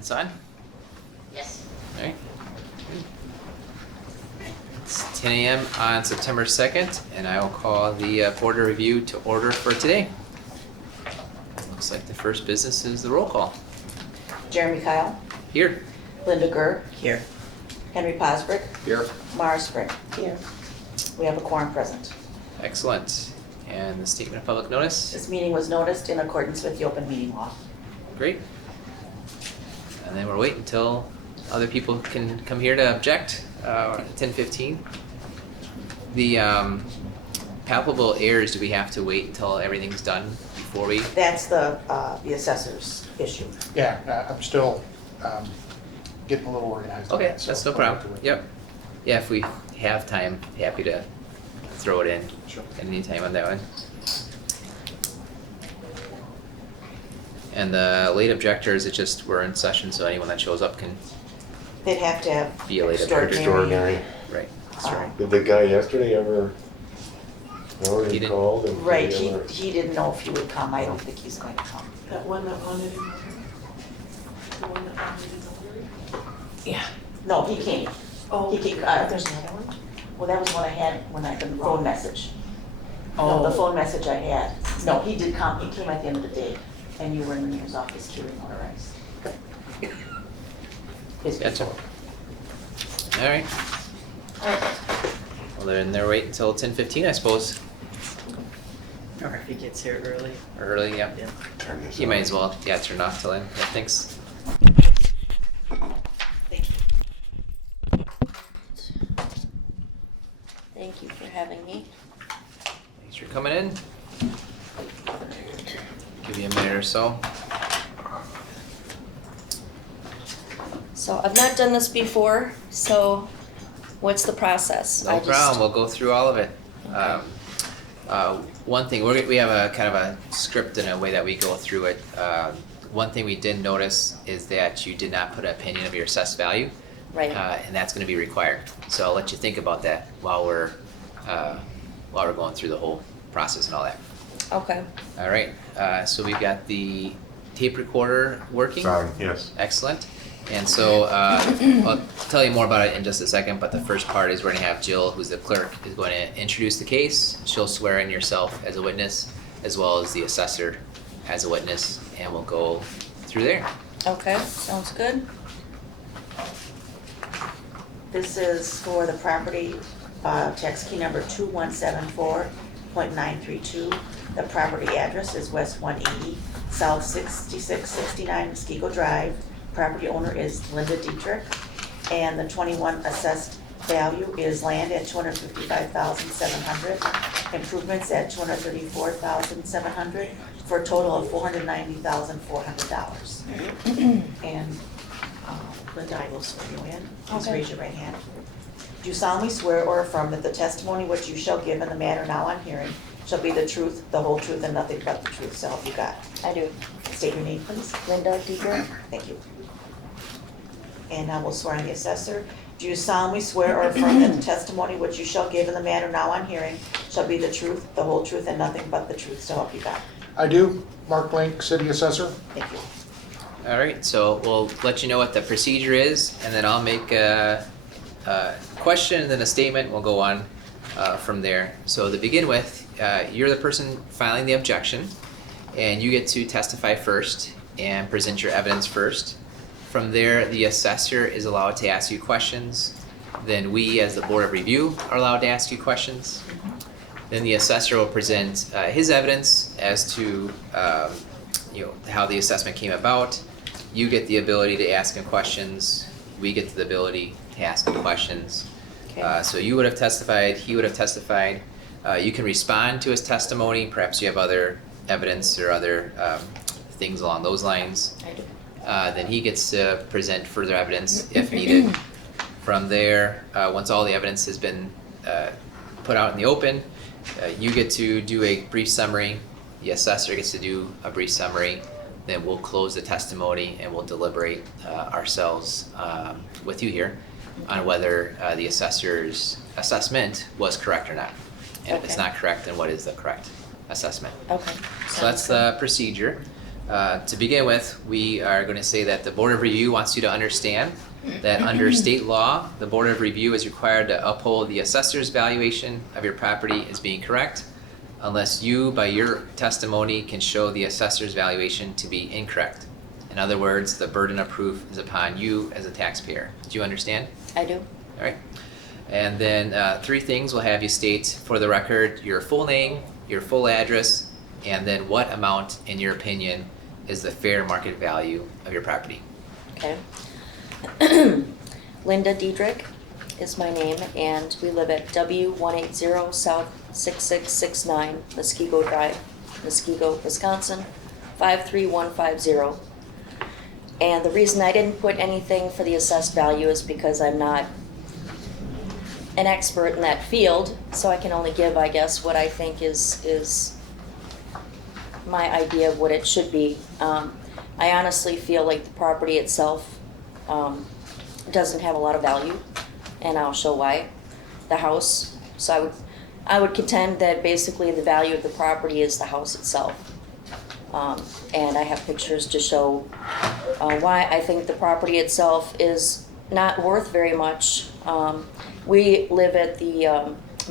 It's on? Yes. All right. It's 10 a.m. on September 2nd, and I will call the Board of Review to order for today. Looks like the first business is the roll call. Jeremy Kyle, Here. Linda Gurr, Here. Henry Posbrick, Here. Mara Spring. Here. We have a quorum present. Excellent. And the statement of public notice? This meeting was noticed in accordance with the open meeting law. Great. And then we'll wait until other people can come here to object, 10:15. The palpable errors, do we have to wait until everything's done before we? That's the assessor's issue. Yeah, I'm still getting a little organized on Okay, that, so that's no we'll have to problem. wait. Yep. Yeah, if we have time, happy to throw it in Sure. at any time on that one. And the late objectors, it just, we're in session, so anyone that shows up can They'd have to have be a late objector. Extraordinary. Right, that's right. Did the guy yesterday ever, He already didn't- called? And Right, did he ever- he didn't know if he would come. I don't think he's going to come. That one that wanted him. The one that wanted his order? Yeah. No, he came. Oh, He came, there's another one? well, that was what I had when the phone message. No, the Oh. phone message I had. No, he did come, he came at the end of the day, and you were in the mayor's office queuing notarized. His Gotcha. before. All right. Well, they're in there wait until 10:15, I suppose, Or if he gets here early. or early, yeah. Yeah. Turn this You might on. as well, yeah, turn off till then. Yeah, thanks. Thank you for having me. Thanks for coming in. Give you a minute or so. So I've not done this before, so what's the process? No problem, we'll go through all of it. Okay. One thing, we have a kind of a script in a way that we go through it. One thing we did notice is that you did not put an opinion of your assessed value. Right. And that's gonna be required. So I'll let you think about that while we're going through the whole process and all that. Okay. All right, so we've got the tape recorder working. Sorry, yes. Excellent. And so I'll tell you more about it in just a second, but the first part is we're gonna have Jill, who's the clerk, is going to introduce the case. She'll swear in yourself as a witness, as well as the assessor as a witness, and we'll go through there. Okay, sounds good. This is for the property, tax key number 2174.932. The property address is West 180, South 6669 Muskego Drive. Property owner is Linda Dietrich, and the 21 assessed value is land at $255,700, improvements at $234,700, for a total of $490,400. And Linda, I will swear you in. Please Okay. raise your right hand. Do you solemnly swear or affirm that the testimony which you shall give in the matter now on hearing shall be the truth, the whole truth, and nothing but the truth, so help you God? I do. State your name, please. Linda Dieter? Thank you. And now we'll swear in the assessor. Do you solemnly swear or affirm that the testimony which you shall give in the matter now on hearing shall be the truth, the whole truth, and nothing but the truth, so help you God? I do, Mark Link, City Assessor. Thank you. All right, so we'll let you know what the procedure is, and then I'll make a question and then a statement. We'll go on from there. So to begin with, you're the person filing the objection, and you get to testify first and present your evidence first. From there, the assessor is allowed to ask you questions. Then we, as the Board of Review, are allowed to ask you questions. Then the assessor will present his evidence as to how the assessment came about. You get the ability to ask him questions. We get the ability to ask him questions. Okay. So you would have testified, he would have testified. You can respond to his testimony. Perhaps you have other evidence or other things along those lines. I do. Then he gets to present further evidence if needed. From there, once all the evidence has been put out in the open, you get to do a brief summary. The assessor gets to do a brief summary. Then we'll close the testimony and we'll deliberate ourselves with you here on whether the assessor's assessment was correct or not. And if it's Okay. not correct, then what is the correct assessment? Okay. So that's the procedure. To begin with, we are going to say that the Board of Review wants you to understand that under state law, the Board of Review is required to uphold the assessor's valuation of your property as being correct, unless you, by your testimony, can show the assessor's valuation to be incorrect. In other words, the burden of proof is upon you as a taxpayer. Do you understand? I do. All right. And then 3 things we'll have you state for the record: your full name, your full address, and then what amount, in your opinion, is the fair market value of your property. Okay. Linda Diedrich is my name, and we live at W180 South 6669 Muskego Drive, Muskego, Wisconsin 53150. And the reason I didn't put anything for the assessed value is because I'm not an expert in that field, so I can only give, I guess, what I think is my idea of what it should be. I honestly feel like the property itself doesn't have a lot of value, and I'll show why. The house, so I would contend that basically the value of the property is the house itself. And I have pictures to show why I think the property itself is not worth very much. We live at the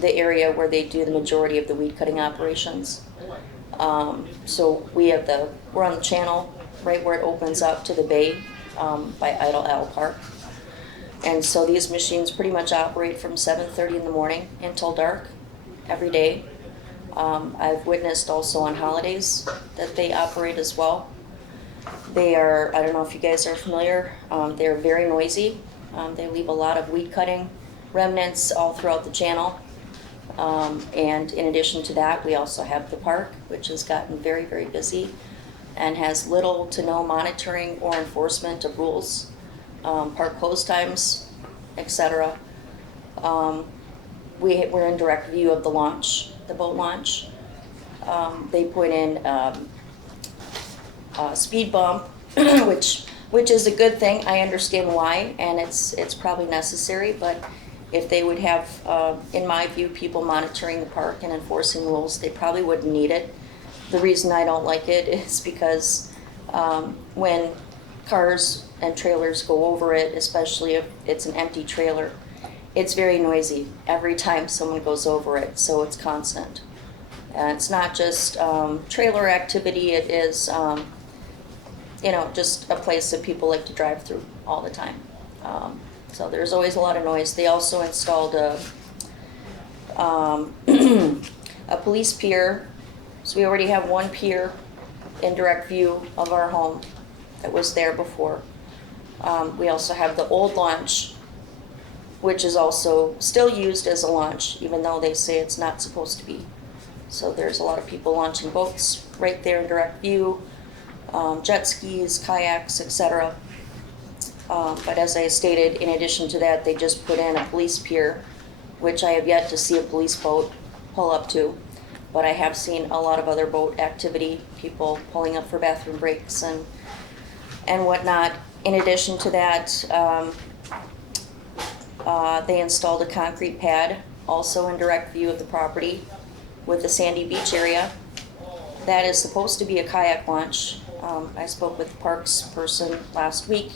area where they do the majority of the weed cutting operations. So we're on the channel right where it opens up to the bay by Idle Owl Park. And so these machines pretty much operate from 7:30 in the morning until dark every day. I've witnessed also on holidays that they operate as well. They are, I don't know if you guys are familiar, they're very noisy. They leave a lot of weed cutting remnants all throughout the channel. And in addition to that, we also have the park, which has gotten very, very busy and has little to no monitoring or enforcement of rules, park close times, etc. We're in direct view of the launch, the boat launch. They put in a speed bump, which is a good thing. I understand why, and it's probably necessary, but if they would have, in my view, people monitoring the park and enforcing rules, they probably wouldn't need it. The reason I don't like it is because when cars and trailers go over it, especially if it's an empty trailer, it's very noisy every time someone goes over it, so it's constant. And it's not just trailer activity, it is just a place that people like to drive through all the time. So there's always a lot of noise. They also installed a police pier. So we already have one pier in direct view of our home that was there before. We also have the old launch, which is also still used as a launch, even though they say it's not supposed to be. So there's a lot of people launching boats right there in direct view, jet skis, kayaks, etc. But as I stated, in addition to that, they just put in a police pier, which I have yet to see a police boat pull up to. But I have seen a lot of other boat activity, people pulling up for bathroom breaks and whatnot. In addition to that, they installed a concrete pad, also in direct view of the property, with the sandy beach area. That is supposed to be a kayak launch. I spoke with the parks person last week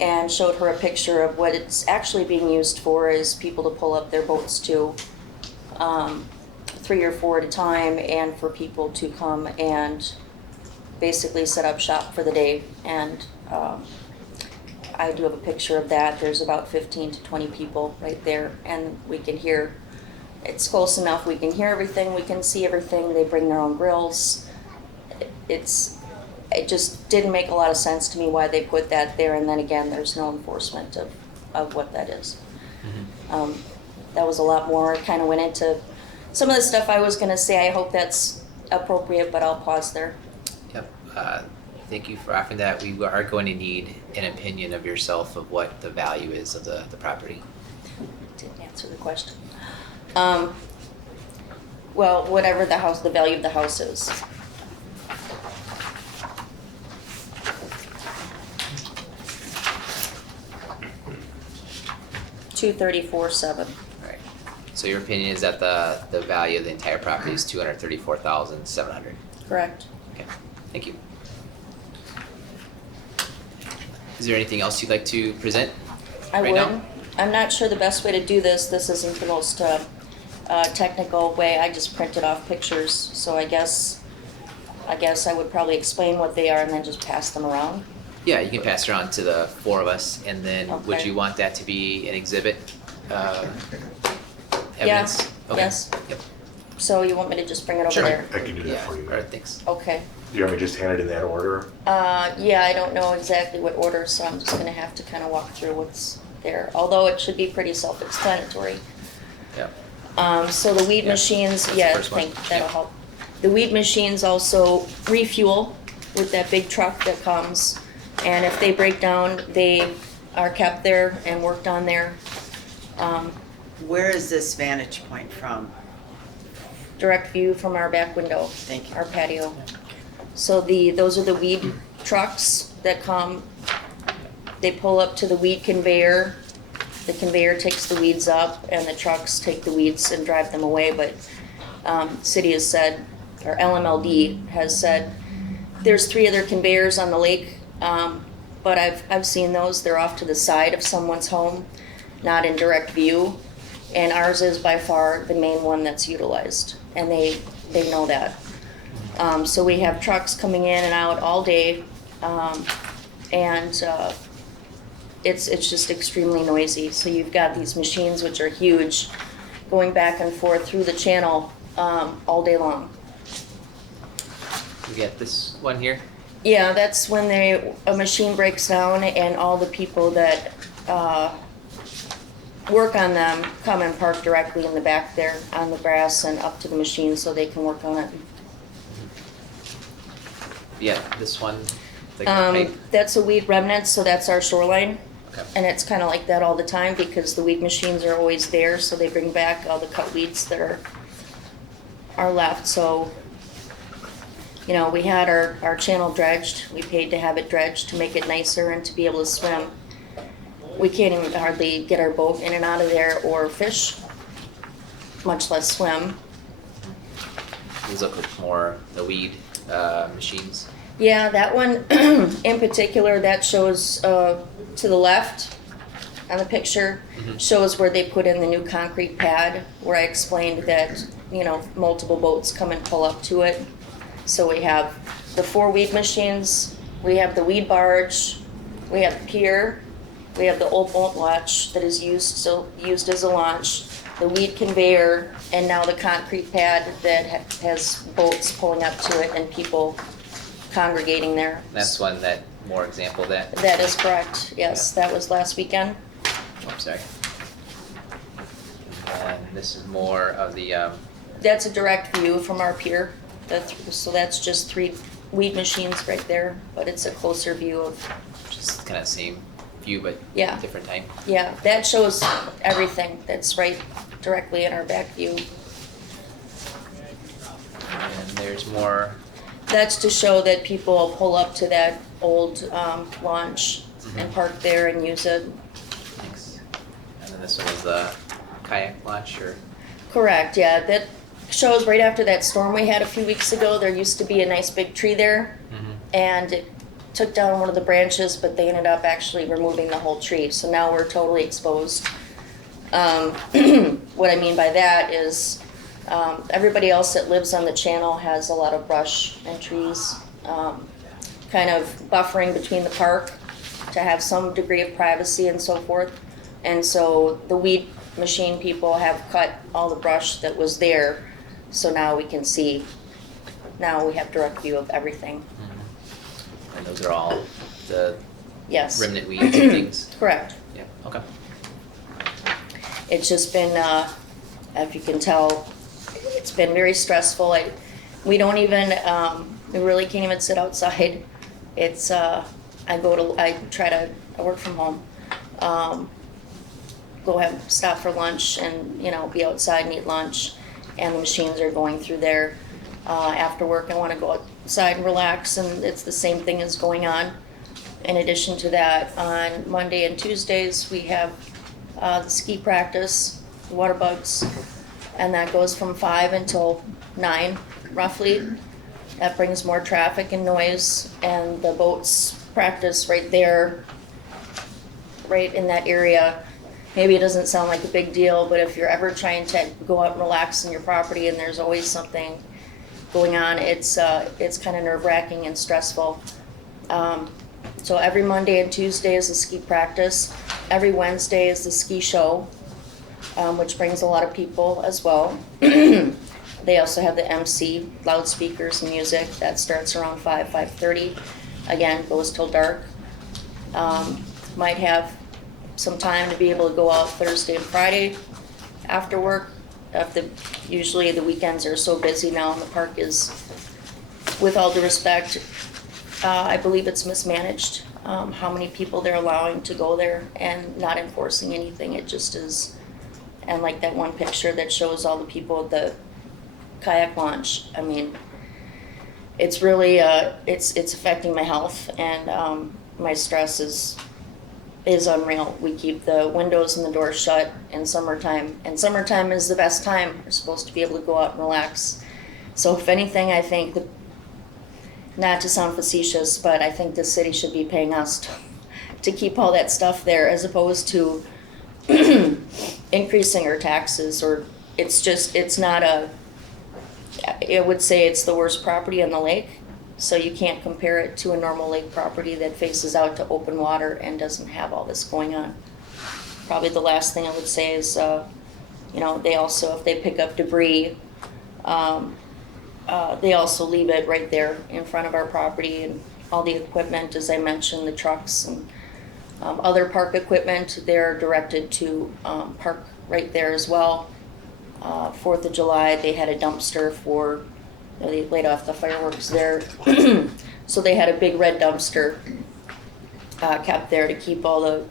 and showed her a picture of what it's actually being used for, is people to pull up their boats to, 3 or 4 at a time, and for people to come and basically set up shop for the day. And I do have a picture of that. There's about 15 to 20 people right there, and we can hear, it's close enough, we can hear everything, we can see everything. They bring their own grills. It just didn't make a lot of sense to me why they put that there, and then again, there's no enforcement of what that is. Mm-hmm. That was a lot more. It kind of went into some of the stuff I was going to say. I hope that's appropriate, but I'll pause there. Yep. Thank you for offering that. We are going to need an opinion of yourself of what the value is of the property. Didn't answer the question. Well, whatever the value of the house is. $234,700. Right. So your opinion is that the value of the entire property is $234,700. Correct. Okay. Thank you. Is there anything else you'd like to present? I Right would. now? I'm not sure the best way to do this. This isn't the most technical way. I just printed off pictures, so I guess I would probably explain what they are and then just pass them around. Yeah, you can pass it on to the four of us, and then would Okay. you want that to be an exhibit? Yeah, Evidence? Okay. yes. Yep. So you want me to just bring it over Sure. there? I can do that Yeah, for you. alright, thanks. Okay. Do you want me to just hand it in that order? Yeah, I don't know exactly what order, so I'm just gonna have to kind of walk through what's there, although it should be pretty self-explanatory. Yeah. So the weed Yeah, machines, that's the yeah, I first one. think that'll Yeah. help. The weed machines also refuel with that big truck that comes, and if they break down, they are kept there and worked on there. Where is this vantage point from? Direct view from our back window. Thank you. Our patio. So those are the weed trucks that come. They pull up to the weed conveyor. The conveyor takes the weeds up, and the trucks take the weeds and drive them away. But city has said, or LMLD has said, there's 3 other conveyors on the lake, but I've seen those. They're off to the side of someone's home, not in direct view. And ours is by far the main one that's utilized, and they know that. So we have trucks coming in and out all day, and it's just extremely noisy. So you've got these machines, which are huge, going back and forth through the channel all day long. You get this one here? Yeah, that's when a machine breaks down and all the people that work on them come and park directly in the back there on the grass and up to the machine so they can work on it. Yeah, this one, like the pipe. That's a weed remnant, so that's our shoreline. Okay. And it's kind of like that all the time because the weed machines are always there, so they bring back all the cut weeds that are left. So, you know, we had our channel dredged. We paid to have it dredged to make it nicer and to be able to swim. We can't even hardly get our boat in and out of there or fish, much less swim. These look like more the weed machines. Yeah, that one in particular, that shows to the left on the picture, shows where they put in the new concrete pad, where I explained that, you know, multiple boats come and pull up to it. So we have the 4 weed machines, we have the weed barge, we have the pier, we have the old boat launch that is used as a launch, the weed conveyor, and now the concrete pad that has boats pulling up to it and people congregating there. That's one that, more example of that. That is correct, yes, that was last weekend. Oh, I'm sorry. And this is more of the, That's a direct view from our pier, so that's just 3 weed machines right there, but it's a closer view of, just kind of same view, but Yeah. different time. yeah, that shows everything that's right directly in our back view. And there's more, That's to show that people pull up to that old launch and park there and use it. thanks. And then this one is the kayak launch, or, Correct, yeah, that shows right after that storm we had a few weeks ago, there used to be a nice big tree there, and it took down one of the branches, but they ended up actually removing the whole tree, so now we're totally exposed. What I mean by that is, everybody else that lives on the channel has a lot of brush and trees, kind of buffering between the park to have some degree of privacy and so forth. And so the weed machine people have cut all the brush that was there, so now we can see, now we have direct view of everything. and those are all the Yes, remnant weeds and things? correct. Yeah, okay. It's just been, if you can tell, it's been very stressful. We don't even, we really can't even sit outside. It's, I work from home. Stop for lunch and, you know, be outside and eat lunch. And the machines are going through there. After work, I want to go outside and relax, and it's the same thing is going on. In addition to that, on Monday and Tuesdays, we have the ski practice, water bugs, and that goes from 5 until 9, roughly. That brings more traffic and noise, and the boats practice right there right in that area. Maybe it doesn't sound like a big deal, but if you're ever trying to go out and relax in your property and there's always something going on, it's kind of nerve-wracking and stressful. So every Monday and Tuesday is the ski practice. Every Wednesday is the ski show, which brings a lot of people as well. They also have the MC, loudspeakers and music. That starts around 5:30. Again, goes till dark. Might have some time to be able to go out Thursday and Friday after work. Usually the weekends are so busy now, and the park is, with all due respect, I believe it's mismanaged, how many people they're allowing to go there and not enforcing anything. It just is. And like that one picture that shows all the people at the kayak launch, I mean, it's really, it's affecting my health, and my stress is unreal. We keep the windows and the doors shut in summertime, and summertime is the best time. We're supposed to be able to go out and relax. So if anything, I think, not to sound facetious, but I think the city should be paying us to keep all that stuff there, as opposed to increasing our taxes. Or it's not I would say it's the worst property on the lake. So you can't compare it to a normal lake property that faces out to open water and doesn't have all this going on. Probably the last thing I would say is, they also, if they pick up debris, they also leave it right there in front of our property, and all the equipment, as I mentioned, the trucks and other park equipment, they're directed to park right there as well. 4th of July, they had a dumpster they laid off the fireworks there. So they had a big red dumpster kept there to keep all the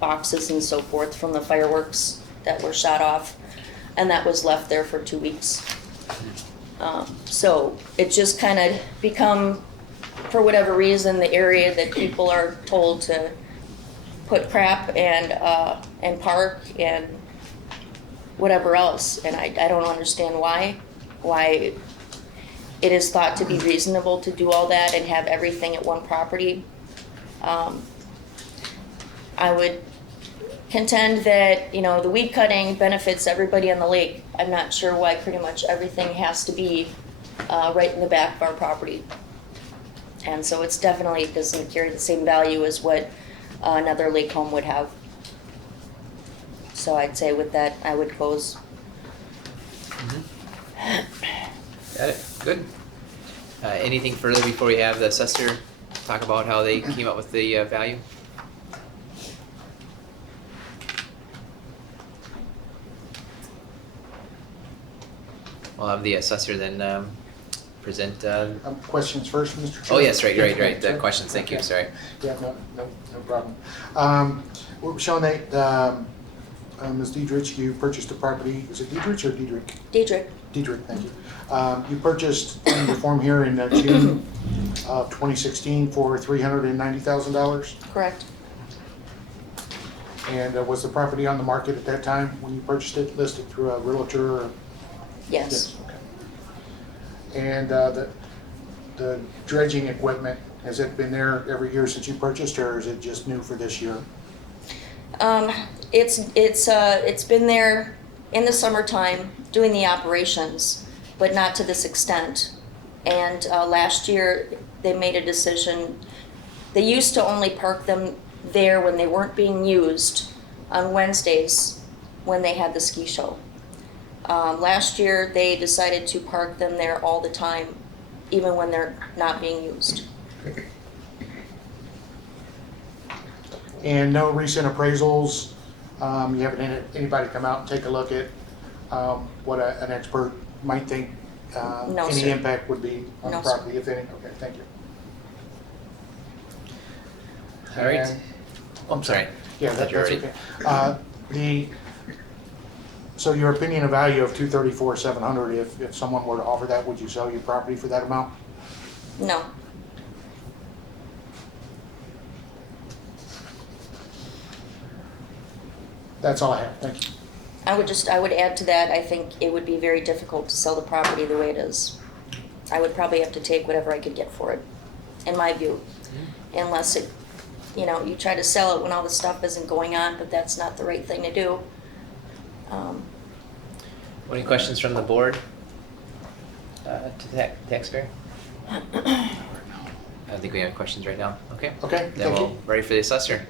boxes and so forth from the fireworks that were shot off. And that was left there for 2 weeks. So it just kind of become, for whatever reason, the area that people are told to put crap and park and whatever else. And I don't understand why it is thought to be reasonable to do all that and have everything at one property. I would contend that, the weed cutting benefits everybody on the lake. I'm not sure why pretty much everything has to be right in the back of our property. And so it doesn't carry the same value as what another lake home would have. So I'd say with that, I would close. Got it, good. Anything further before we have the assessor talk about how they came up with the value? We'll have the assessor then present. Questions first, Mr. Chair? Oh, yes, right, the Sorry. questions, thank you, Okay. sorry. Yeah, no problem. We're showing that Ms. Diedrich, you purchased a property, is it Diedrich or Diedrich? Diedrich. Diedrich, thank you. You purchased the form here in June of 2016 for $390,000. Correct. And was the property on the market at that time when you purchased it, listed through a realtor? Or? Yes. Okay. And the dredging equipment, has it been there every year since you purchased, or is it just new for this year? It's been there in the summertime doing the operations, but not to this extent. And last year they made a decision. They used to only park them there when they weren't being used on Wednesdays when they had the ski show. Last year they decided to park them there all the time, even when they're not being used. And no recent appraisals? You haven't had anybody come out and take a look at what an expert might think No, any sir. impact would be on No, the sir. property, if any? Okay, thank you. All right. And- I'm sorry. Sorry. Yeah, Thought that's you okay. So your opinion of value of $234,700, if someone were to offer that, would you sell your property for that amount? No. That's all I have, thank you. I would add to that, I think it would be very difficult to sell the property the way it is. I would probably have to take whatever I could get for it, in my view, unless it you know, you try to sell it when all the stuff isn't going on, but that's not the right thing to do. Any questions from the board to the taxpayer? I don't think we have questions right now. Okay. Okay, Then thank we'll you. ready for the assessor.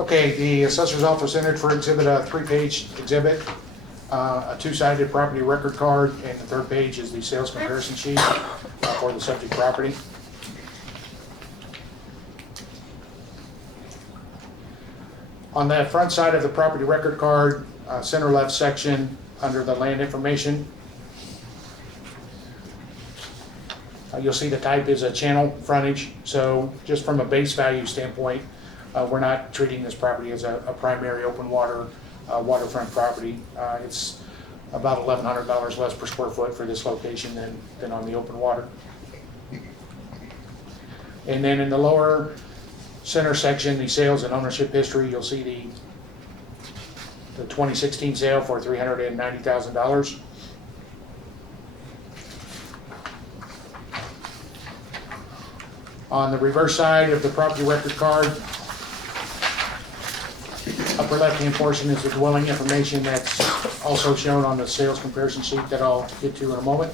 Okay, the assessor's office entered for exhibit a 3-page exhibit, a 2-sided property record card, and the 3rd page is the sales comparison sheet for the subject property. On the front side of the property record card, center left section under the land information, you'll see the type is a channel frontage, so just from a base value standpoint, we're not treating this property as a primary open water waterfront property. It's about $1,100 less per square foot for this location than on the open water. And then in the lower center section, the sales and ownership history, you'll see the 2016 sale for $390,000. On the reverse side of the property record card, upper left-hand portion is the dwelling information that's also shown on the sales comparison sheet that I'll get to in a moment.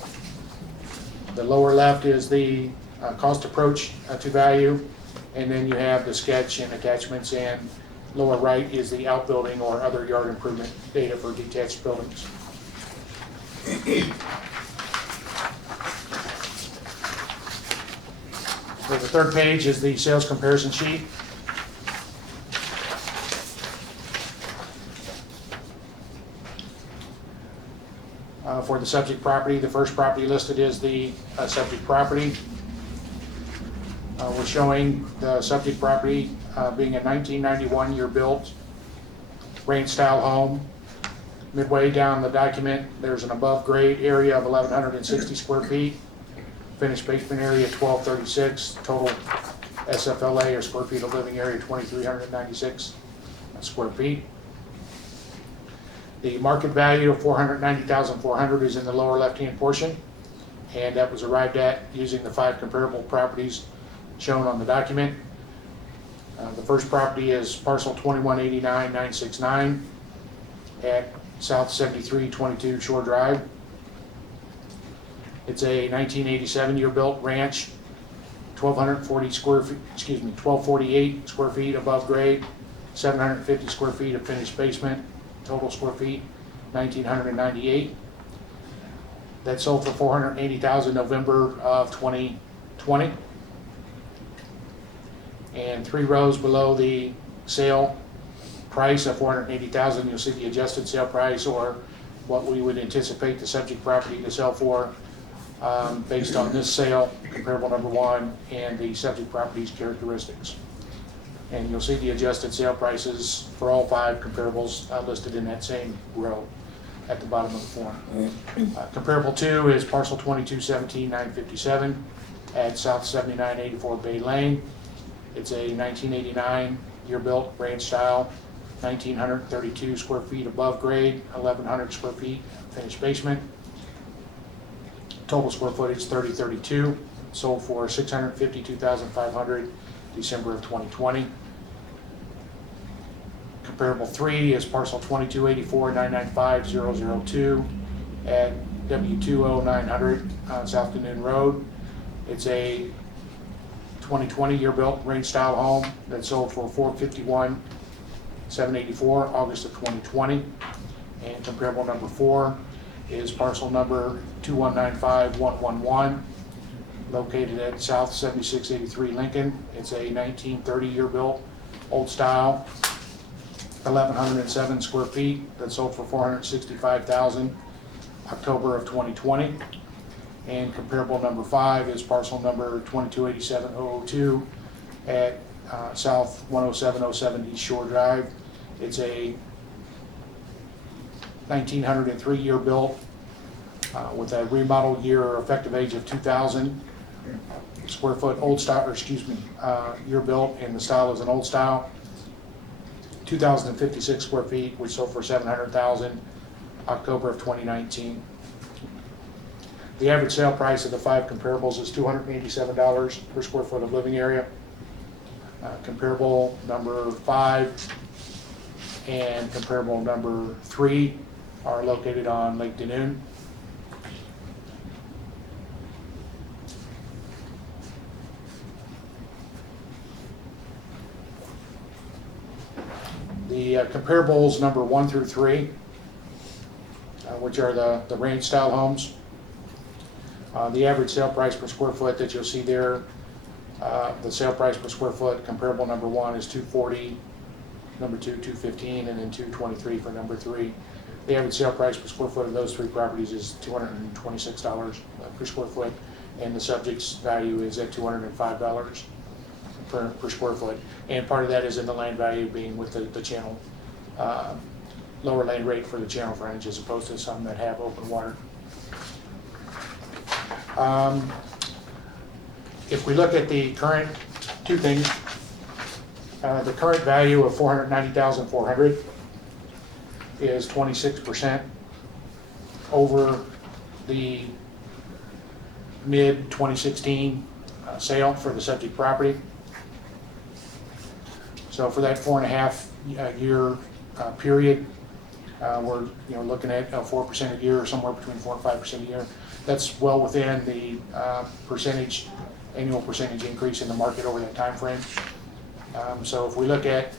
The lower left is the cost approach to value, and then you have the sketch and attachments, and lower right is the outbuilding or other yard improvement data for detached buildings. So the 3rd page is the sales comparison sheet. For the subject property, the first property listed is the subject property. We're showing the subject property being a 1991 year built ranch style home. Midway down the document, there's an above grade area of 1,160 square feet, finished basement area 1,236, total SFLA or square feet of living area 2,396 square feet. The market value of $490,400 is in the lower left-hand portion, and that was arrived at using the 5 comparable properties shown on the document. The first property is parcel 2189-969 at South 7322 Shore Drive. It's a 1987 year built ranch, 1248 square feet above grade, 750 square feet of finished basement, total square feet 1,998. That sold for $480,000 November of 2020. And 3 rows below the sale price of $480,000, you'll see the adjusted sale price, or what we would anticipate the subject property to sell for based on this sale, comparable number 1, and the subject property's characteristics. And you'll see the adjusted sale prices for all 5 comparables listed in that same row at the bottom of the form. Comparable 2 is parcel 2217-957 at South 7984 Bay Lane. It's a 1989 year built ranch style, 1,932 square feet above grade, 1,100 square feet finished basement. Total square footage 3032, sold for $652,500 December of 2020. Comparable 3 is parcel 2284-995-002 at W20900 on South Danoon Road. It's a 2020 year built range style home that sold for $451,784 August of 2020. And comparable number 4 is parcel number 2195111 located at South 7683 Lincoln. It's a 1930 year built old style, 1,107 square feet that sold for $465,000 October of 2020. And comparable number 5 is parcel number 2287002 at South 10707 East Shore Drive. It's a 1903 year built with a remodel year or effective age of 2000 square foot old style, or excuse me, year built, and the style is an old style. 2,056 square feet, which sold for $700,000 October of 2019. The average sale price of the 5 comparables is $287 per square foot of living area. Comparable number 5 and comparable number 3 are located on Lake Danoon. The comparables number 1 through 3, which are the ranch style homes. The average sale price per square foot that you'll see there, the sale price per square foot comparable number 1 is $240, number 2 $215, and then $223 for number 3. The average sale price per square foot of those 3 properties is $226 per square foot, and the subject's value is at $205 per square foot. And part of that is in the land value being with the channel, lower land rate for the channel frontage as opposed to some that have open water. If we look at the current, 2 things, the current value of $490,400 is 26% over the mid-2016 sale for the subject property. So for that 4.5 year period, we're looking at 4% a year, or somewhere between 4 and 5% a year. That's well within the annual percentage increase in the market over that time frame. So if we look at,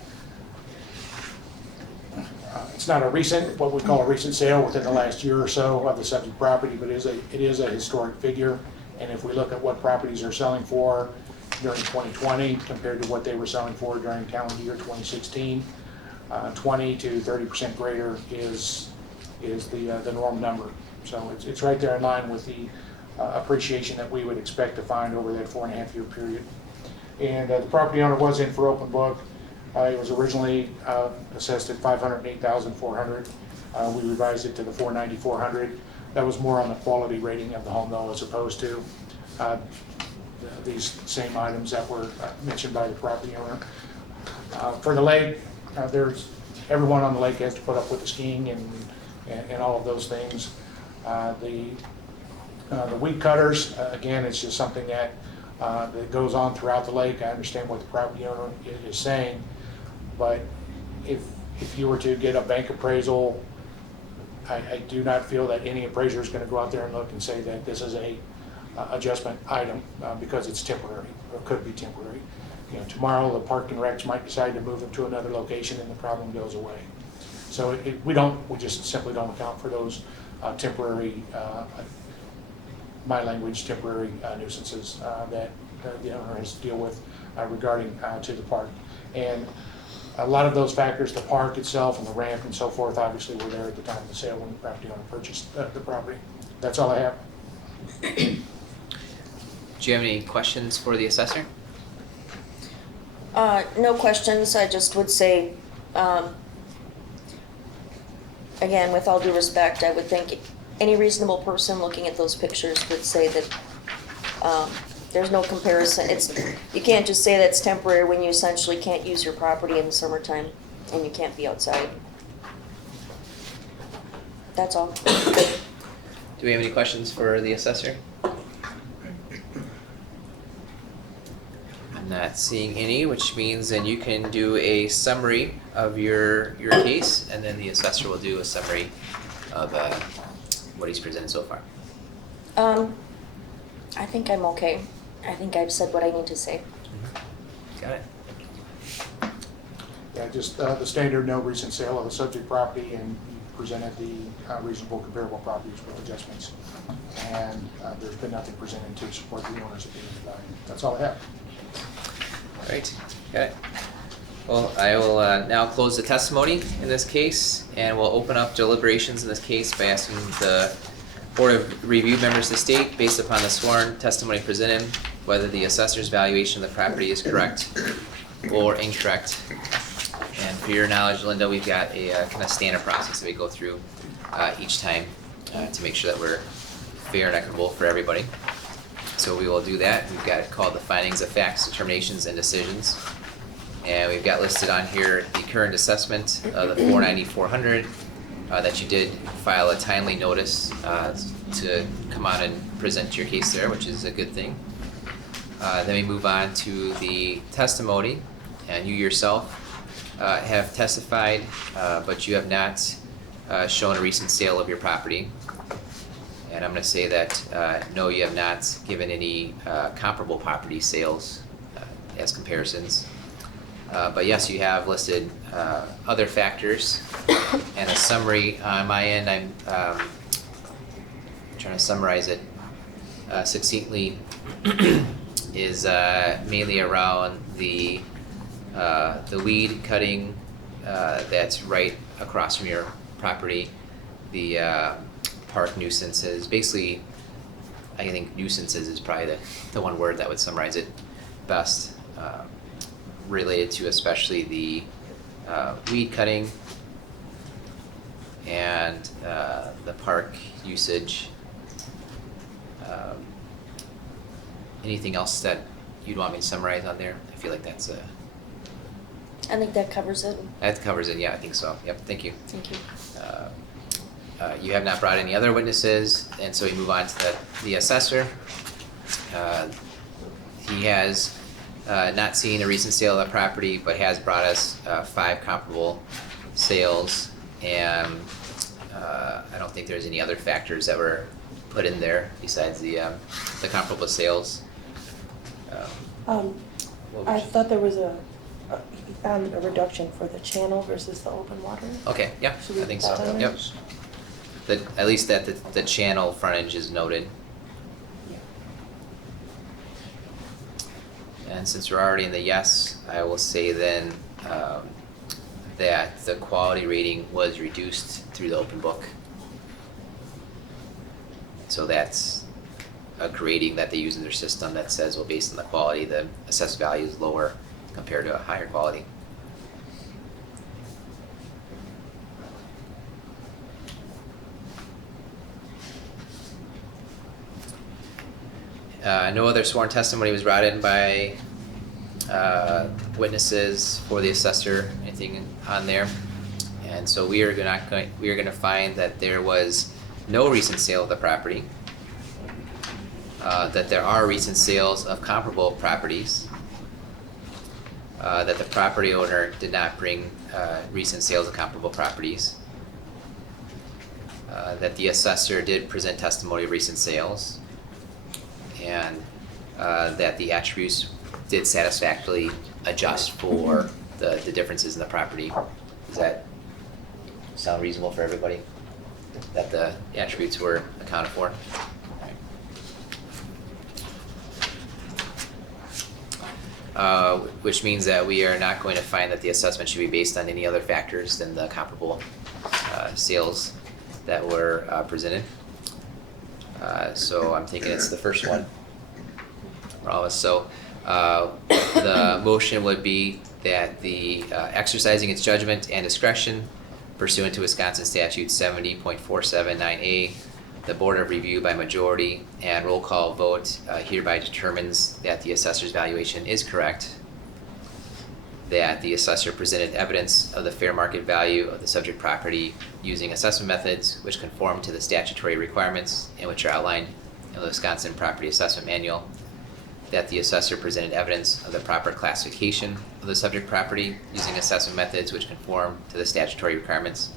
it's not what we call a recent sale within the last year or so of the subject property, but it is a historic figure. And if we look at what properties are selling for during 2020 compared to what they were selling for during calendar year 2016, 20 to 30% greater is the norm number. So it's right there in line with the appreciation that we would expect to find over that 4.5 year period. And the property owner was in for open book. It was originally assessed at $508,400. We revised it to the $490,400. That was more on the quality rating of the home though, as opposed to these same items that were mentioned by the property owner. For the lake, everyone on the lake has to put up with the skiing and all of those things. The weed cutters, again, it's just something that goes on throughout the lake. I understand what the property owner is saying, but if you were to get a bank appraisal, I do not feel that any appraiser is going to go out there and look and say that this is a adjustment item because it's temporary, or could be temporary. Tomorrow the Park and Recs might decide to move them to another location and the problem goes away. So we just simply don't account for those temporary, my language, temporary nuisances that the owner has to deal with regarding to the park. And a lot of those factors, the park itself and the ramp and so forth, obviously were there at the time of the sale when the property owner purchased the property. That's all I have. Do you have any questions for the assessor? No questions. I just would say, again, with all due respect, I would think any reasonable person looking at those pictures would say that there's no comparison. You can't just say that's temporary when you essentially can't use your property in the summertime and you can't be outside. That's all. Do we have any questions for the assessor? I'm not seeing any, which means then you can do a summary of your case, and then the assessor will do a summary of what he's presented so far. I think I'm okay. I think I've said what I need to say. Got it. Yeah, just the standard no recent sale of the subject property, and you presented the reasonable comparable properties with adjustments. And there's been nothing presented to support the owner's opinion of value. That's all I have. All right, got it. Well, I will now close the testimony in this case, and we'll open up deliberations in this case by asking the Board of Review members to state, based upon the sworn testimony presented, whether the assessor's valuation of the property is correct or incorrect. And for your knowledge, Linda, we've got a kind of standard process that we go through each time to make sure that we're fair and equitable for everybody. So we will do that. We've got it called the findings of facts, determinations, and decisions. And we've got listed on here the current assessment of the 490,400 that you did file a timely notice to come on and present your case there, which is a good thing. Then we move on to the testimony, and you yourself have testified, but you have not shown a recent sale of your property. And I'm going to say that no, you have not given any comparable property sales as comparisons. But yes, you have listed other factors, and a summary on my end. I'm trying to summarize it succinctly. Is mainly around the weed cutting that's right across from your property, the park nuisances. Basically, I think nuisances is probably the one word that would summarize it best. Related to especially the weed cutting and the park usage. Anything else that you'd want me to summarize on there? I feel like that's I think that covers it. that covers it. Yeah, I think so. Yep. Thank you. Thank you. You have not brought any other witnesses, and so we move on to the assessor. He has not seen a recent sale of the property, but has brought us 5 comparable sales, and I don't think there's any other factors that were put in there besides the comparable sales. What would I you- thought there was a reduction for the channel versus the open water. Okay, yeah, Should we I think put so. that in? Yep. At least that the channel frontage is noted. And since we're already in the yes, I will say then that the quality rating was reduced through the open book. So that's a grading that they use in their system that says, well, based on the quality, the assessed value is lower compared to a higher quality. No other sworn testimony was brought in by witnesses for the assessor, anything on there. And so we are gonna find that there was no recent sale of the property, that there are recent sales of comparable properties, that the property owner did not bring recent sales of comparable properties, that the assessor did present testimony of recent sales, and that the attributes did satisfactorily adjust for the differences in the property. Does that sound reasonable for everybody? That the attributes were accounted for? Which means that we are not going to find that the assessment should be based on any other factors than the comparable sales that were presented. So I'm thinking it's the first one. So the motion would be that the exercising its judgment and discretion pursuant to Wisconsin statute 70.479A, the Board of Review by majority and roll call vote hereby determines that the assessor's valuation is correct, that the assessor presented evidence of the fair market value of the subject property using assessment methods which conform to the statutory requirements and which are outlined in the Wisconsin Property Assessment Manual, that the assessor presented evidence of the proper classification of the subject property using assessment methods which conform to the statutory requirements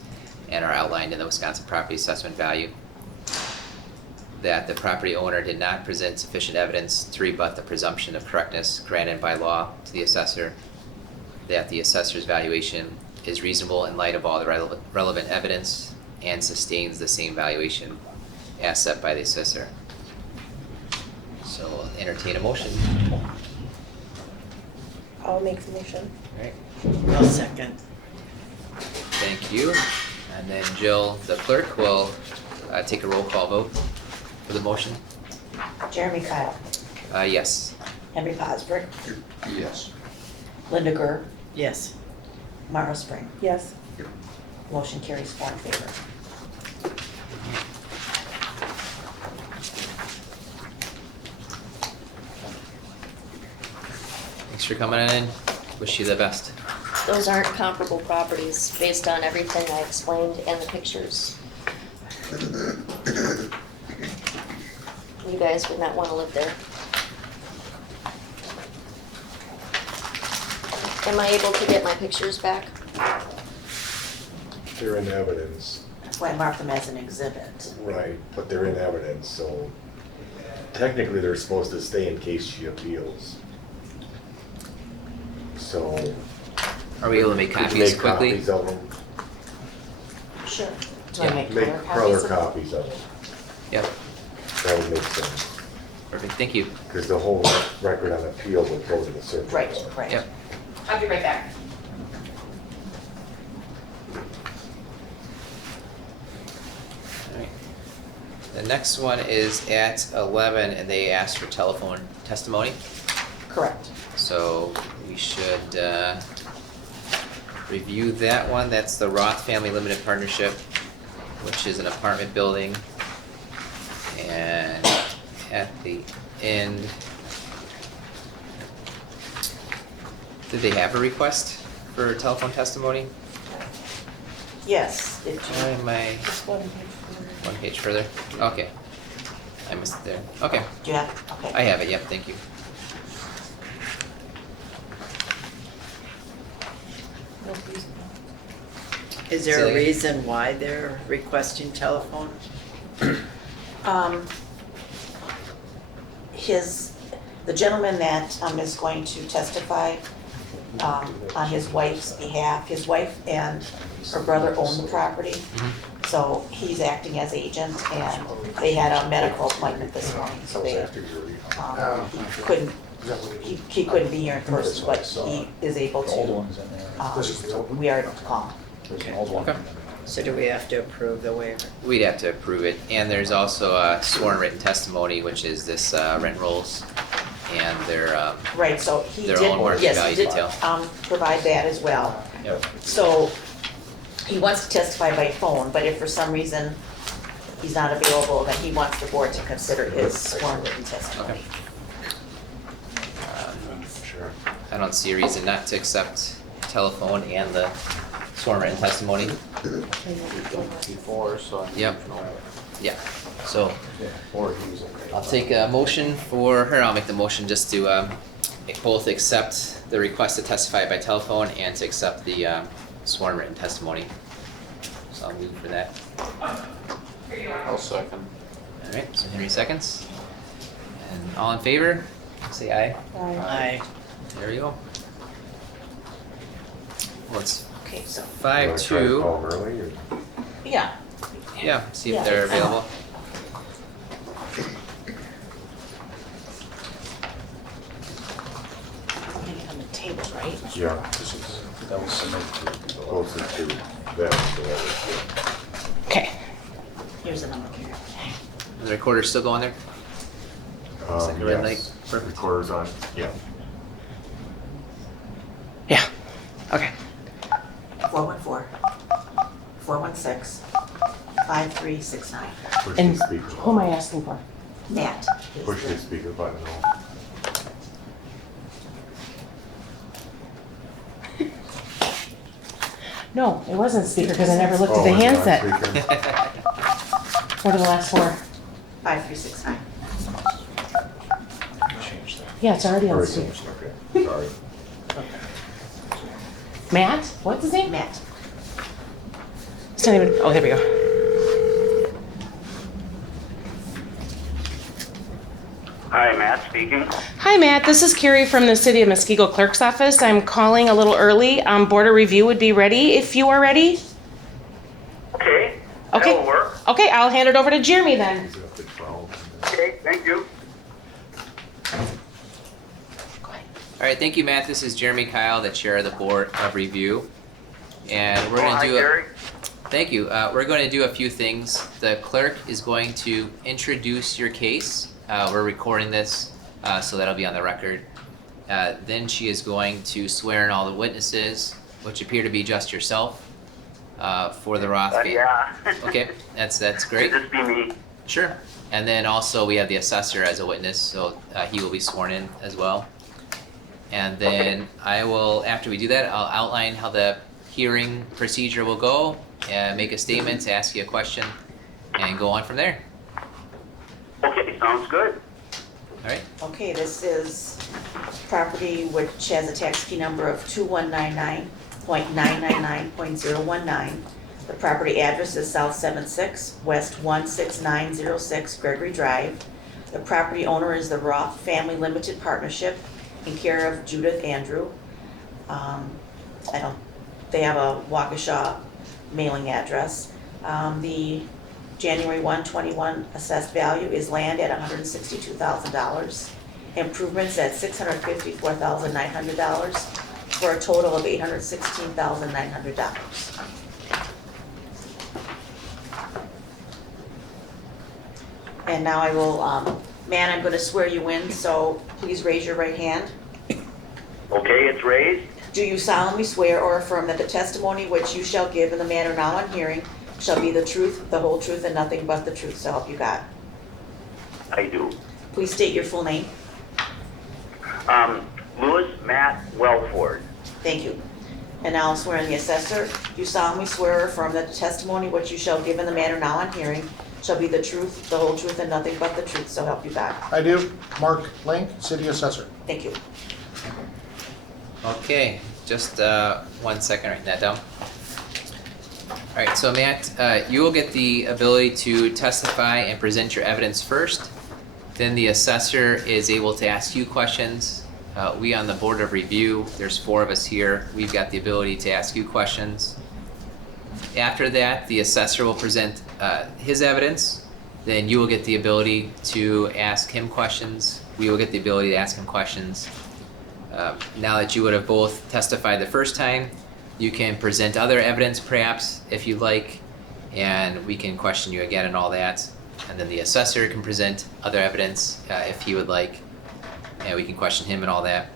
and are outlined in the Wisconsin Property Assessment Value, that the property owner did not present sufficient evidence to rebut the presumption of correctness granted by law to the assessor, that the assessor's valuation is reasonable in light of all the relevant evidence and sustains the same valuation as set by the assessor. So we'll entertain a motion. I'll make the motion. Alright, I'll second. thank you. And then Jill, the clerk, will take a roll call vote. for the motion? Jeremy Kyle, Yes. Henry Posbrick, Yes. Linda Gerr, Yes. Mara Spring. Yes. Motion carries 4 in favor. Thanks for coming in. Wish you the best. Those aren't comparable properties based on everything I explained and the pictures. You guys would not want to live there. Am I able to get my pictures back? They're in evidence, That's why I marked them as an exhibit. right, but they're in evidence, so technically they're supposed to stay in case she appeals. So. Are we able to make could you copies make quickly? copies of them? Sure. Do Yeah. I make Make color color copies? copies of them, Yep, that would make sense, perfect, thank you. because the whole record on appeal would go to the circuit Right, court. right. Yep. I'll be right back. Alright. The next one is at 11 and they asked for telephone testimony. Correct. So we should review that one. That's the Roth Family Limited Partnership, which is an apartment building. And at the end, did they have a request for telephone testimony? Yes, did Why you? am I Just go ahead and page one page further? Okay. I missed it there. Okay, Do you have, okay. I have it, yep, thank you. Is there Say a that again. reason why they're requesting telephone? Um, the gentleman that is going to testify on his wife's behalf, his wife and her brother own the property. So he's acting as agent and they had a medical appointment this morning, so they, he couldn't, he couldn't be here in person, but he is able to, we are able to call him. Okay. So do we have to approve the waiver? We'd have to approve it, and there's also a sworn written testimony, which is this rent rolls and their, Right, so he Their did, own market yes, value he did, detail. provide that as well. Yep. So he wants to testify by phone, but if for some reason he's not available, then he wants the board to consider his sworn written testimony. Sure. I don't see a reason not to accept telephone and the sworn written testimony. Before, so. Yep. Yeah, so I'll take a motion for her, I'll make the motion just to both accept the request to testify by telephone and to accept the sworn written testimony. So I'll move for that. I'll second. Alright, so Henry seconds. And all in favor, say aye. Aye. There we go. Well, it's Okay, so, 5-2. Call them early, or? yeah, Yeah, see if Yeah, they're it's available. I'm gonna get on the table, right? Yeah, That was submitted. closer to them, so that was Okay. Here's the number. The recorder's still going there? good. It's like a red light. Yes. Perfect. Recorder's on, yeah. Yeah. Okay. 414-416-5369. Push And the speaker who am I asking for? Matt. is Push the- the speaker button. No, it wasn't speaker because I never looked Oh, at the is it on handset. speaker? What are the last four? 5369. Change that. Yeah, it's already on Or speaker. is it- Okay, sorry. Matt? What's his name? Matt. It's not even, oh, there we go. Hi, Matt speaking. Hi, Matt. This is Carrie from the City of Muskego Clerk's Office. I'm calling a little early. Border review would be ready if you are ready. Okay. Okay. That'll work. Okay, I'll hand it over to Jeremy then. Is it up to 12? Okay, thank you. Go ahead. Alright, thank you, Matt. This is Jeremy Kyle, the chair of the board of review. And we're Oh, gonna hi, do Gary. Thank you. We're going to do a few things. The clerk is going to introduce your case. We're recording this, so that'll be on the record. Then she is going to swear in all the witnesses, which appear to be just yourself, for the Roth family. Yeah. Okay, that's great. Could this be me? Sure. And then also we have the assessor as a witness, so he will be sworn in as well. And then I will, after we do that, I'll outline how the hearing procedure will go, and make a statement, ask you a question, and go on from there. Okay, sounds good. All right? Okay, this is property which has a tax key number of 2199.999.019. The property address is South 76, West 16906 Gregory Drive. The property owner is the Roth Family Limited Partnership in care of Judith Andrew. They have a Waukesha mailing address. The January 1, 21 assessed value is land at $162,000. Improvements at $654,900 for a total of $816,900. And now I will, man, I'm going to swear you in, so please raise your right hand. Okay, it's raised. Do you solemnly swear or affirm that the testimony which you shall give in the matter now on hearing shall be the truth, the whole truth, and nothing but the truth, so help you God? I do. Please state your full name. Louis Matt Welford. Thank you. And now I'll swear in the assessor. Do you solemnly swear or affirm that the testimony which you shall give in the matter now on hearing shall be the truth, the whole truth, and nothing but the truth, so help you God? I do. Mark Link, City Assessor. Thank you. Okay, just 1 second, write that down. All right, so Matt, you will get the ability to testify and present your evidence first. Then the assessor is able to ask you questions. We on the Board of Review, there's 4 of us here, we've got the ability to ask you questions. After that, the assessor will present his evidence. Then you will get the ability to ask him questions. We will get the ability to ask him questions. Now that you would have both testified the first time, you can present other evidence perhaps if you'd like, and we can question you again and all that. And then the assessor can present other evidence if he would like, and we can question him and all that.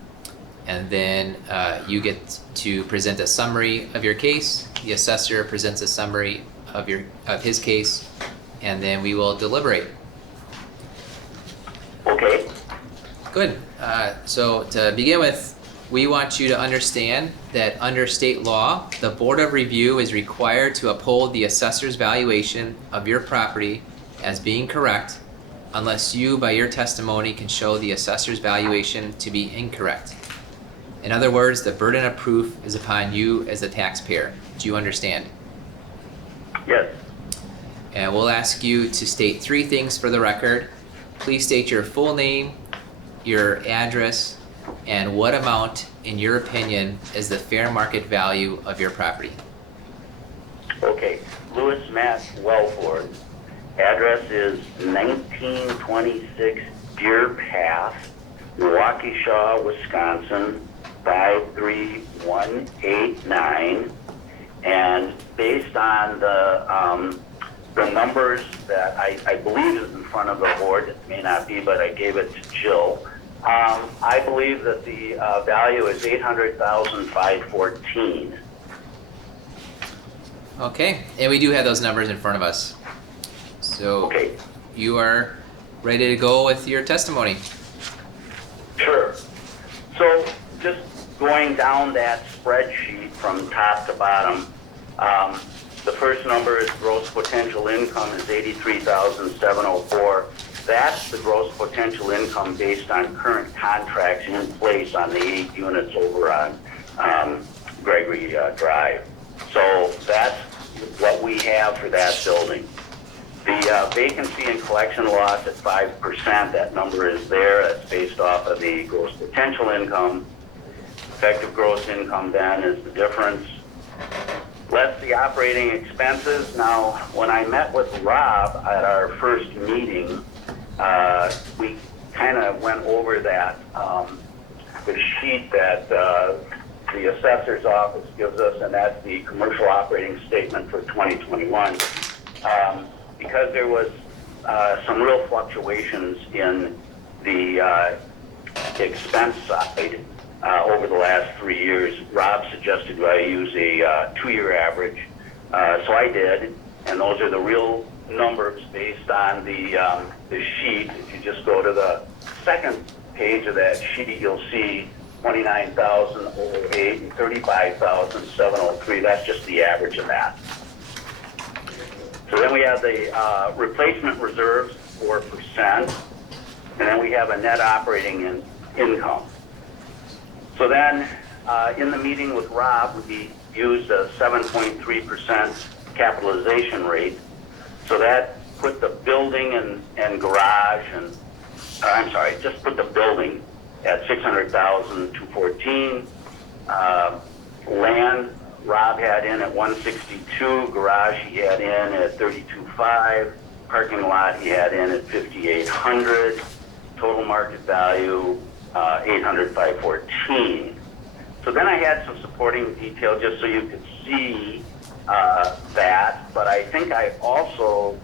And then you get to present a summary of your case. The assessor presents a summary of his case, and then we will deliberate. Okay. Good. So to begin with, we want you to understand that under state law, the Board of Review is required to uphold the assessor's valuation of your property as being correct unless you, by your testimony, can show the assessor's valuation to be incorrect. In other words, the burden of proof is upon you as the taxpayer. Do you understand? Yes. And we'll ask you to state 3 things for the record. Please state your full name, your address, and what amount, in your opinion, is the fair market value of your property. Okay. Louis Matt Welford. Address is 1926 Deer Path, Waukesha, Wisconsin, 53189. And based on the numbers that I believe is in front of the board, it may not be, but I gave it to Jill. I believe that the value is $800,514. Okay, and we do have those numbers in front of us. So Okay. you are ready to go with your testimony. Sure. So just going down that spreadsheet from top to bottom, the first number is gross potential income is $83,704. That's the gross potential income based on current contracts in place on the 8 units over on Gregory Drive. So that's what we have for that building. The vacancy and collection loss at 5%, that number is there. That's based off of the gross potential income. Effective gross income then is the difference. Less the operating expenses. Now, when I met with Rob at our first meeting, we kind of went over that, the sheet that the assessor's office gives us, and that's the commercial operating statement for 2021. Because there was some real fluctuations in the expense side over the last 3 years, Rob suggested I use a 2-year average. So I did, and those are the real numbers based on the sheet. If you just go to the second page of that sheet, you'll see 29,008 and 35,703. That's just the average of that. So then we have the replacement reserves, 4%, and then we have a net operating income. So then in the meeting with Rob, we used a 7.3% capitalization rate. So that put the building and garage and, I'm sorry, just put the building at 600,214. Land, Rob had in at 162, garage he had in at 32.5, parking lot he had in at 5,800, total market value 800,514. So then I had some supporting detail just so you could see that, but I think I also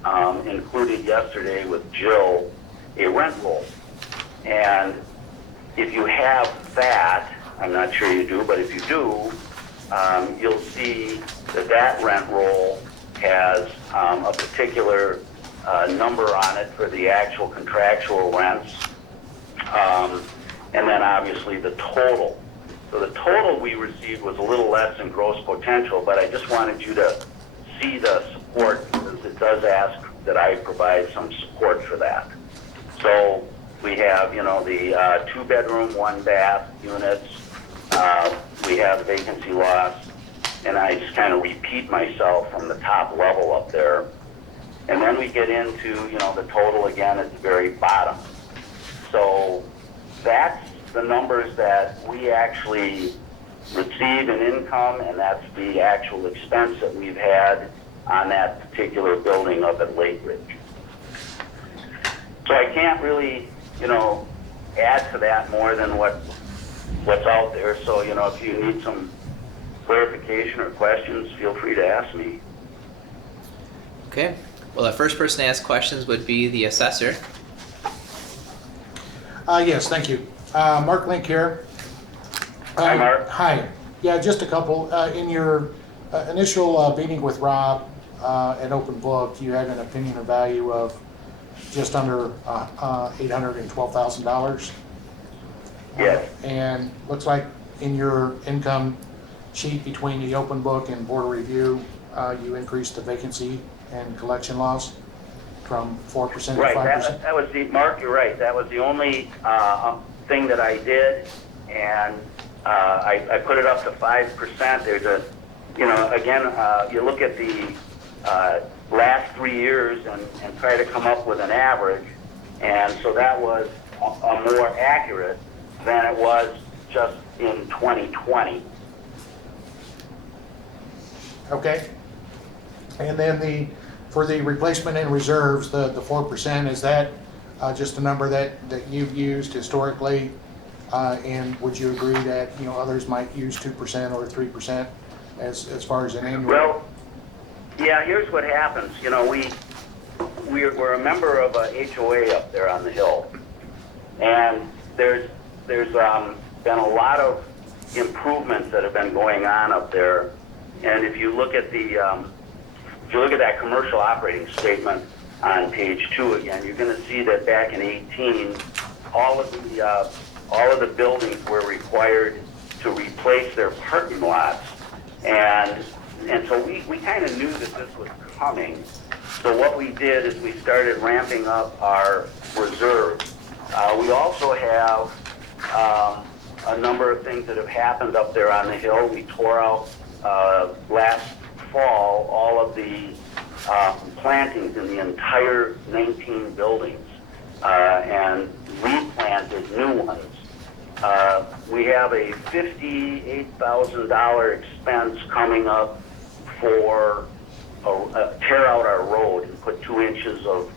included yesterday with Jill a rent roll. And if you have that, I'm not sure you do, but if you do, you'll see that that rent roll has a particular number on it for the actual contractual rents, and then obviously the total. So the total we received was a little less than gross potential, but I just wanted you to see the support because it does ask that I provide some support for that. So we have, you know, the 2-bedroom, 1-bath units. We have vacancy loss, and I just kind of repeat myself from the top level up there. And then we get into, you know, the total again at the very bottom. So that's the numbers that we actually receive in income, and that's the actual expense that we've had on that particular building up at Lake Ridge. So I can't really, you know, add to that more than what's out there. So, you know, if you need some clarification or questions, feel free to ask me. Okay. Well, the first person to ask questions would be the assessor. Yes, thank you. Mark Link here. Hi, Mark. Hi. Yeah, just a couple. In your initial meeting with Rob at Open Book, you had an opinion of value of just under $812,000. Yes. And looks like in your income sheet between the Open Book and Board of Review, you increased the vacancy and collection loss from 4% to 5%. Right, that was the, Mark, you're right. That was the only thing that I did, and I put it up to 5%. There's a, you know, again, you look at the last 3 years and try to come up with an average, and so that was more accurate than it was just in 2020. Okay. And then for the replacement and reserves, the 4%, is that just a number that you've used historically? And would you agree that, you know, others might use 2% or 3% as far as an annual? Well, yeah, here's what happens. You know, we're a member of a HOA up there on the hill, and there's been a lot of improvements that have been going on up there. And if you look at that commercial operating statement on page 2 again, you're going to see that back in 18, all of the buildings were required to replace their parking lots, and so we kind of knew that this was coming. So what we did is we started ramping up our reserves. We also have a number of things that have happened up there on the hill. We tore out last fall all of the plantings in the entire 19 buildings and replanted new ones. We have a $58,000 expense coming up for tear out our road and put 2 inches of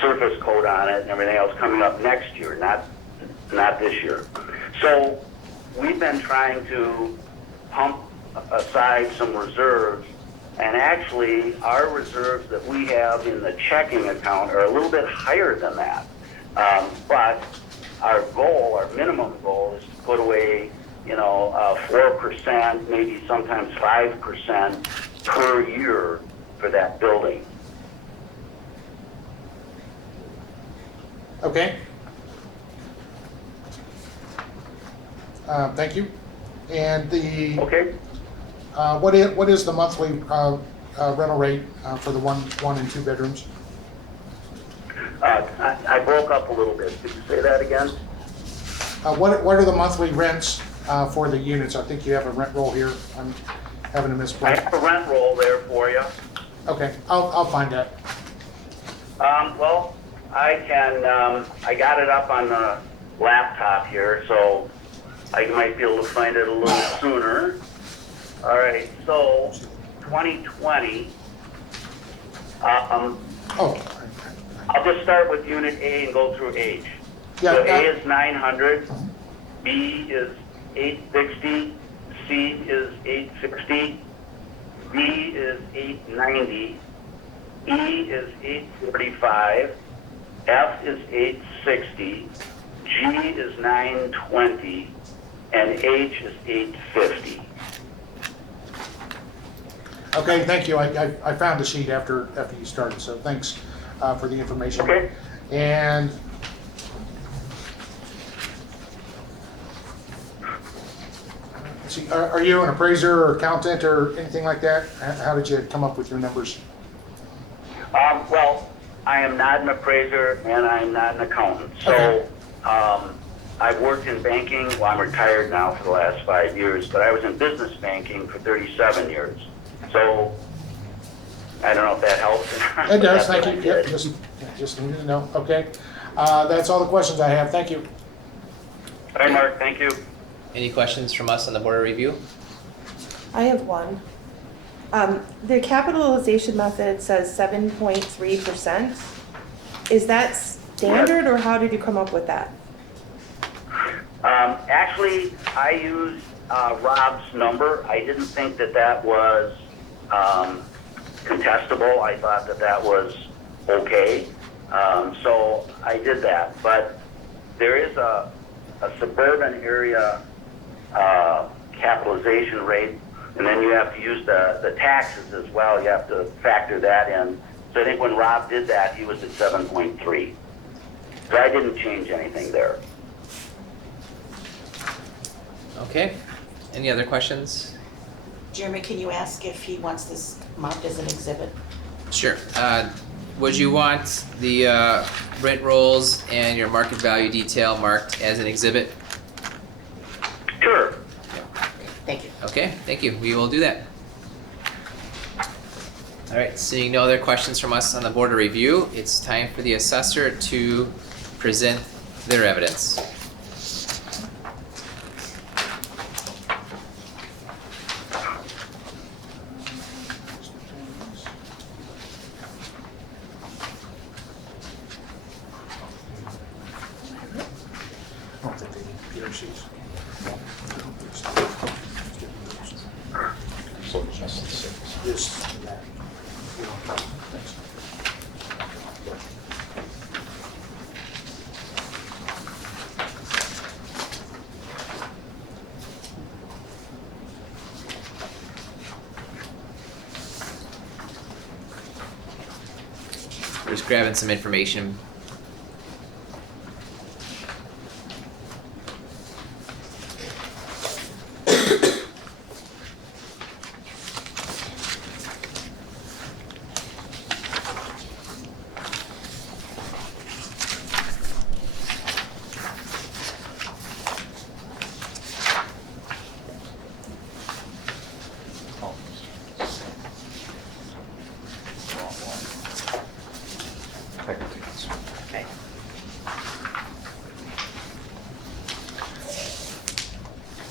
surface coat on it and everything else coming up next year, not this year. So we've been trying to pump aside some reserves, and actually, our reserves that we have in the checking account are a little bit higher than that. But our goal, our minimum goal, is to put away, 4%, maybe sometimes 5% per year for that building. Okay. Thank you. And the, Okay? what is the monthly rental rate for the one and two bedrooms? I broke up a little bit. Could you say that again? What are the monthly rents for the units? I think you have a rent roll here. I'm having a I misprint. have a rent roll there for you. Okay, I'll find that. Well, I can, I got it up on the laptop here, so I might be able to find it a little sooner. All right, so 2020, Oh, I'll just start with unit A and go through age. Yeah, So A is 900, B is 860, C is 860, D is 890, E is 845, F is 860, G is 920, and H is 850. okay, thank you. I found the sheet after you started, so thanks for the information. Okay. And let's see, are you an appraiser or accountant or anything like that? How did you come up with your numbers? Well, I am not an appraiser and I'm not an accountant. So Okay. I've worked in banking. Well, I'm retired now for the last 5 years, but I was in business banking for 37 years. So I don't know if that helps. It does, That's thank what you. I Yep, did. just needed to know. Okay. That's all the questions I have. Thank you. All right, Mark, thank you. Any questions from us on the board of review? I have one. The capitalization method says 7.3%. Is that standard, or how did you come up with that? Actually, I used Rob's number. I didn't think that that was contestable. I thought that that was okay. So I did that. But there is a suburban area capitalization rate, and then you have to use the taxes as well. You have to factor that in. So I think when Rob did that, he was at 7.3. So I didn't change anything there. Okay. Any other questions? Jeremy, can you ask if he wants this marked as an exhibit? Sure. Would you want the rent rolls and your market value detail marked as an exhibit? Sure. Thank you. Okay, thank you. We will do that. All right, seeing no other questions from us on the board of review, it's time for the assessor to present their evidence. I don't think they need Peter sheets. So just six. This, that. Thanks. We're just grabbing some information. Okay.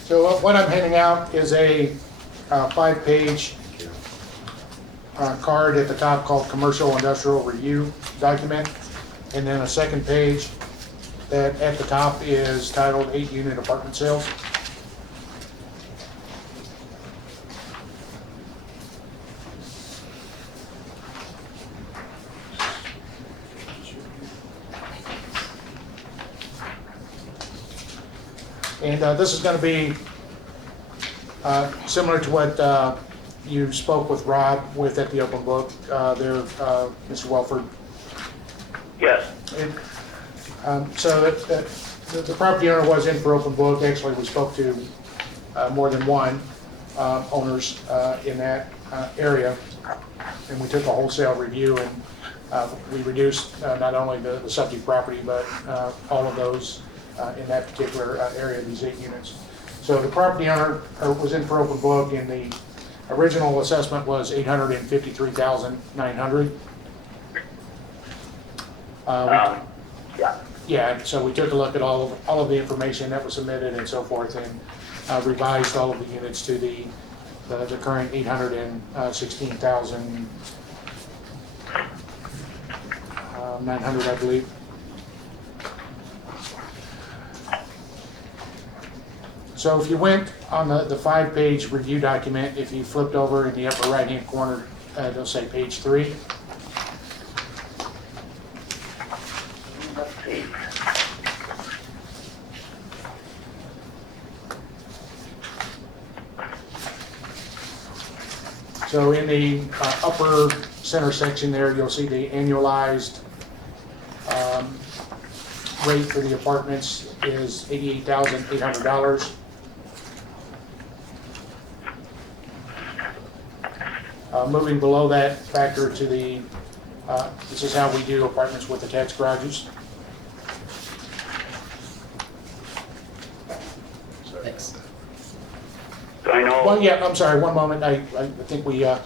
So what I'm handing out is a 5-page card at the top called Commercial Industrial Review Document, and then a second page that at the top is titled 8-Unit Apartment Sales. And this is going to be similar to what you spoke with Rob with at the open book there, Mr. Welford. Yes. So the property owner was in for open book. Actually, we spoke to more than one owners in that area, and we took a wholesale review, and we reduced not only the subject property, but all of those in that particular area, these 8 units. So the property owner was in for open book, and the original assessment was $853,900. Yeah. Yeah, so we took a look at all of the information that was submitted and so forth, and revised all of the units to the current 816,900, I believe. So if you went on the 5-page review document, if you flipped over in the upper right-hand corner, it'll say page 3. Let's see. So in the upper center section there, you'll see the annualized rate for the apartments is $88,800. Moving below that factor to the, this is how we do apartments with attached garages. Thanks. So I know. Well, yeah, I'm sorry, one moment, I think we, Yep,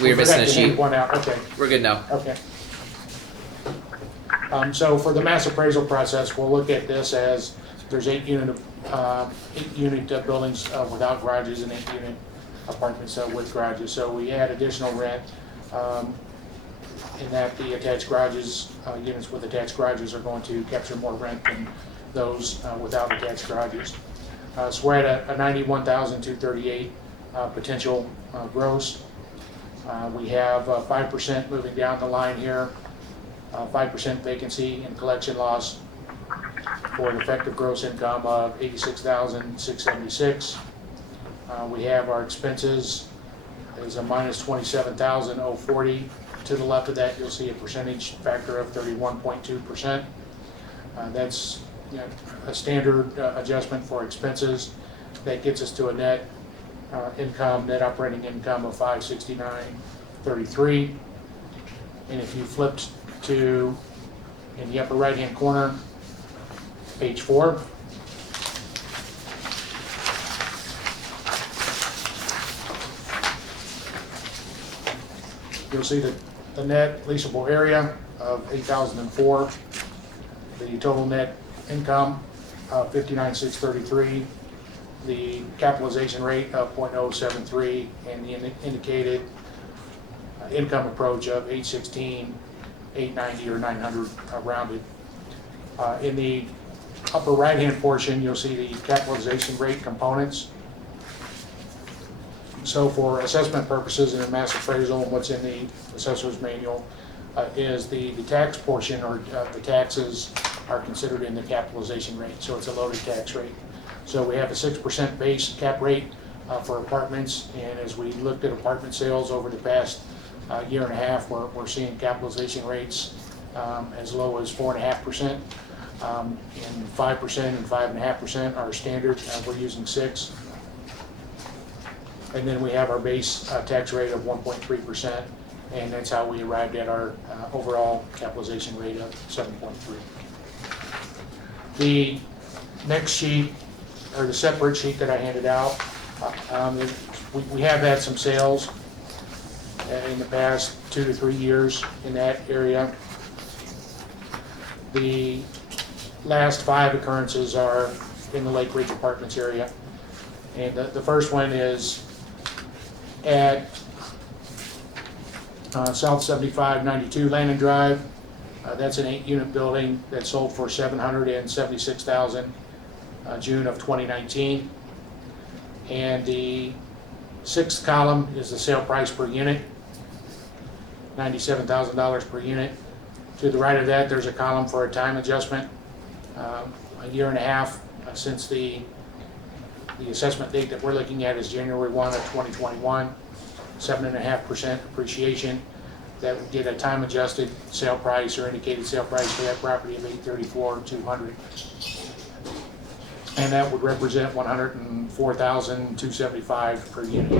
we were missing a forgot to hand sheet. one out, okay. We're good now. Okay. So for the mass appraisal process, we'll look at this as there's 8 unit buildings without garages and 8 unit apartments with garages. So we add additional rent in that the attached garages, units with attached garages are going to capture more rent than those without attached garages. So we're at a 91,238 potential gross. We have 5% moving down the line here, 5% vacancy and collection loss for an effective gross income of 86,676. We have our expenses is a minus 27,040. To the left of that, you'll see a percentage factor of 31.2%. That's a standard adjustment for expenses. That gets us to a net net operating income of 569.33. And if you flipped to, in the upper right-hand corner, page 4, you'll see that the net leasable area of 8,004, the total net income of 59,633, the capitalization rate of 0.073, and the indicated income approach of 816, 890, or 900 rounded. In the upper right-hand portion, you'll see the capitalization rate components. So for assessment purposes and a mass appraisal, what's in the assessor's manual is the tax portion, or the taxes are considered in the capitalization rate, so it's a loaded tax rate. So we have a 6% base cap rate for apartments, and as we looked at apartment sales over the past year and a half, we're seeing capitalization rates as low as 4.5%, and 5% and 5.5% are standard. We're using 6%. And then we have our base tax rate of 1.3%, and that's how we arrived at our overall capitalization rate of 7.3. The next sheet, or the separate sheet that I handed out, we have had some sales in the past 2 to 3 years in that area. The last 5 occurrences are in the Lake Ridge Apartments area. And the first one is at South 7592 Landon Drive. That's an 8-unit building that sold for $776,000 June of 2019. And the 6th column is the sale price per unit, $97,000 per unit. To the right of that, there's a column for a time adjustment. A year and a half since the The assessment date that we're looking at is January 1 of 2021, 7.5% appreciation. That would get a time-adjusted sale price or indicated sale price for that property of $834,200. And that would represent $104,275 per unit.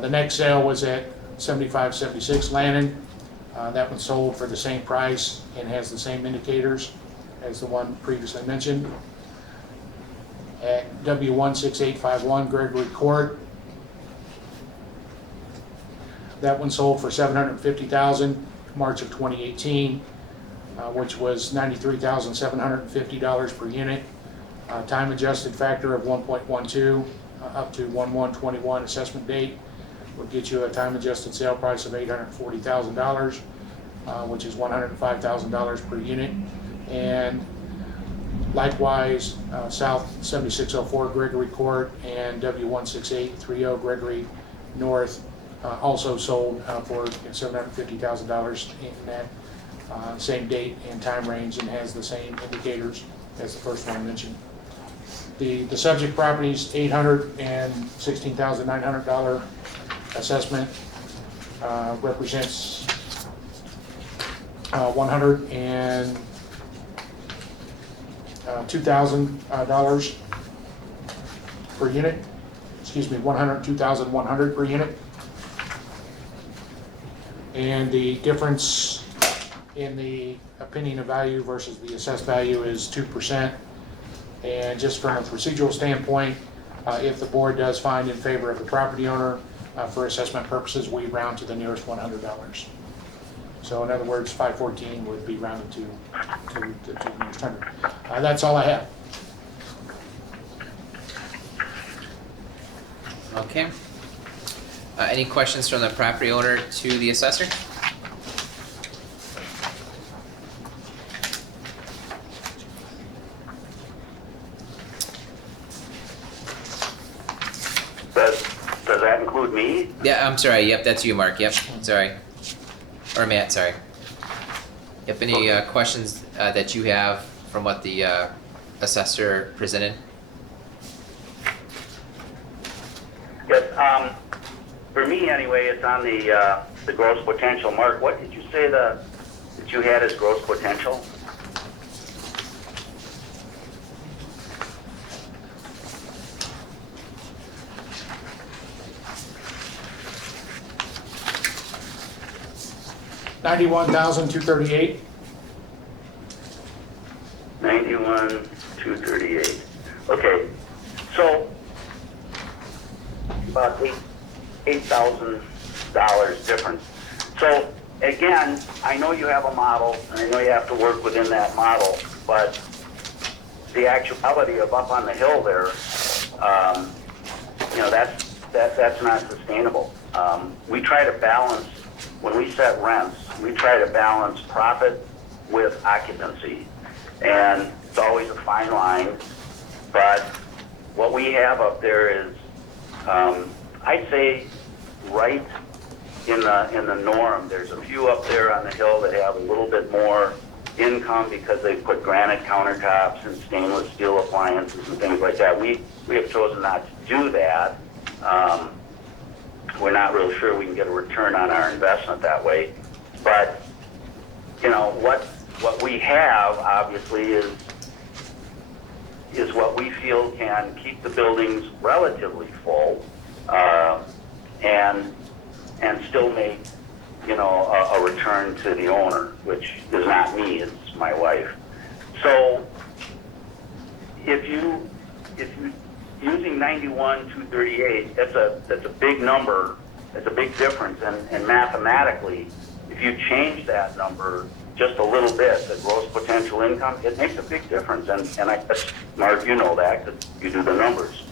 The next sale was at 7576 Lannon. That one sold for the same price and has the same indicators as the one previously mentioned. At W16851 Gregory Court, that one sold for $750,000 March of 2018, which was $93,750 per unit. Time adjusted factor of 1.12 up to 1/1/21 assessment date would get you a time adjusted sale price of $840,000, which is $105,000 per unit. And likewise, South 7604 Gregory Court and W16830 Gregory North also sold for $750,000 in that same date and time range, and has the same indicators as the first one mentioned. The subject property's $816,900 assessment represents $102,000 per unit. Excuse me, $102,100 per unit. And the difference in the opinion of value versus the assessed value is 2%. And just from a procedural standpoint, if the board does find in favor of the property owner, for assessment purposes, we round to the nearest $100. So in other words, 514 would be rounded to the nearest 100. That's all I have. Okay. Any questions from the property owner to the assessor? Does that include me? Yeah, I'm sorry. Yep, that's you, Mark. Yep, sorry. Or Matt, sorry. Yep, any questions that you have from what the assessor presented? Yes, for me anyway, it's on the gross potential. Mark, what did you say that you had as gross potential? $91,238. 91,238. Okay, so about $8,000 difference. So again, I know you have a model, and I know you have to work within that model, but the actuality of up on the hill there, you know, that's not sustainable. We try to balance, when we set rents, we try to balance profit with occupancy. And it's always a fine line, but what we have up there is, I'd say, right in the norm. There's a few up there on the hill that have a little bit more income because they put granite countertops and stainless steel appliances and things like that. We have chosen not to do that. We're not real sure we can get a return on our investment that way. But, you know, what we have, obviously, is what we feel can keep the buildings relatively full, and still make, you know, a return to the owner, which is not me, it's my wife. So if you using 91,238, that's a big number, that's a big difference, and mathematically, if you change that number just a little bit, the gross potential income, it makes a big difference. And I guess, Mark, you know that because you do the numbers.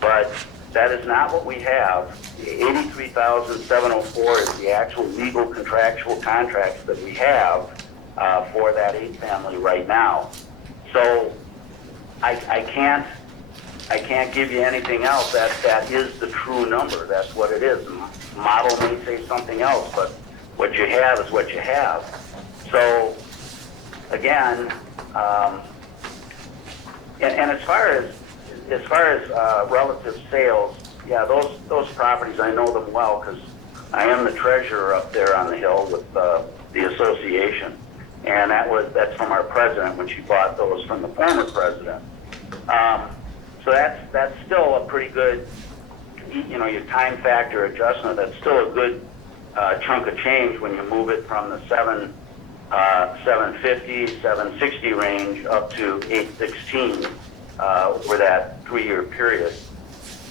But that is not what we have. The $83,704 is the actual legal contractual contracts that we have for that 8-family right now. So I can't give you anything else. That is the true number. That's what it is. The model may say something else, but what you have is what you have. So again, and as far as as far as relative sales, yeah, those properties, I know them well because I am the treasurer up there on the hill with the association. And that's from our president when she bought those from the former president. So that's still a pretty good, your time factor adjustment, that's still a good chunk of change when you move it from the 750, 760 range up to 816 over that 3-year period.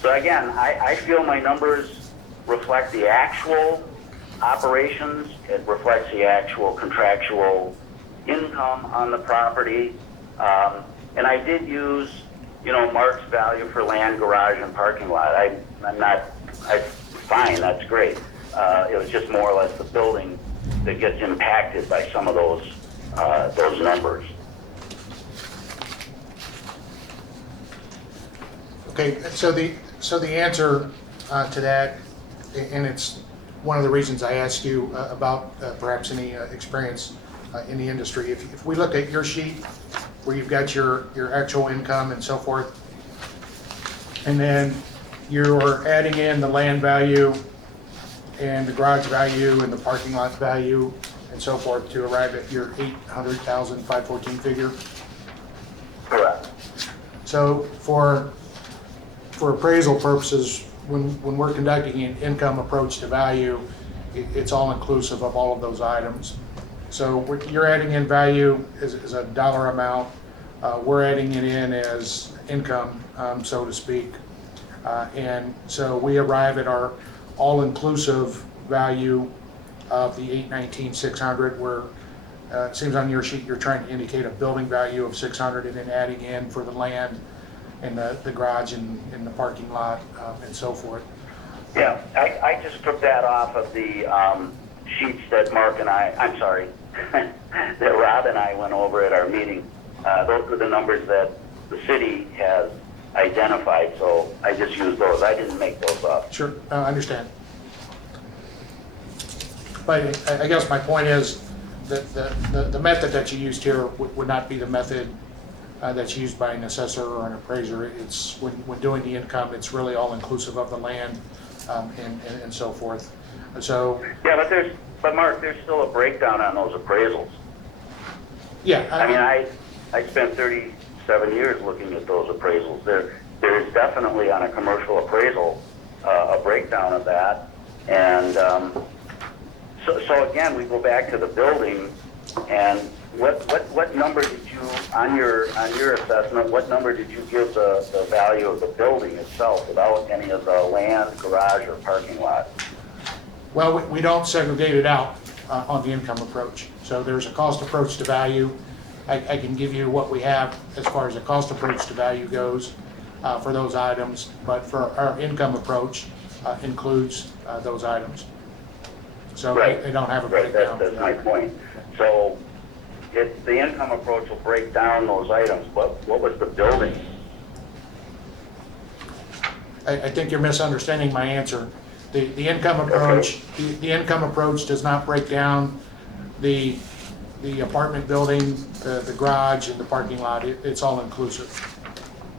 So again, I feel my numbers reflect the actual operations. It reflects the actual contractual income on the property. And I did use, Mark's value for land, garage, and parking lot. Fine, that's great. It was just more or less the building that gets impacted by some of those numbers. Okay, so the answer to that, and it's one of the reasons I asked you about perhaps any experience in the industry. If we look at your sheet where you've got your actual income and so forth, and then you're adding in the land value and the garage value and the parking lot value and so forth to arrive at your 800,514 figure. Correct. So for appraisal purposes, when we're conducting an income approach to value, it's all inclusive of all of those items. So you're adding in value as a dollar amount. We're adding it in as income, so to speak. And so we arrive at our all-inclusive value of the 819,600, where it seems on your sheet you're trying to indicate a building value of 600 and then adding in for the land and the garage and the parking lot and so forth. Yeah, I just took that off of the sheets that Mark and I'm sorry, that Rob and I went over at our meeting. Those were the numbers that the city has identified, so I just used those. I didn't make those up. Sure, I understand. But I guess my point is that the method that you used here would not be the method that's used by an assessor or an appraiser. It's when doing the income, it's really all inclusive of the land and so forth. So yeah, but Mark, there's still a breakdown on those appraisals. yeah, I mean, I spent 37 years looking at those appraisals. There is definitely on a commercial appraisal a breakdown of that, and so again, we go back to the building, and what number did you on your assessment? What number did you give the value of the building itself without any of the land, garage, or parking lot? well, we don't segregate it out on the income approach. So there's a cost approach to value. I can give you what we have as far as the cost approach to value goes for those items, but for our income approach includes those items. So Right. they don't have a Right, breakdown. that's my point. So if the income approach will break down those items, what was the building? I think you're misunderstanding my answer. The income approach, the income approach does not break down the apartment building, the garage, and the parking lot. It's all inclusive.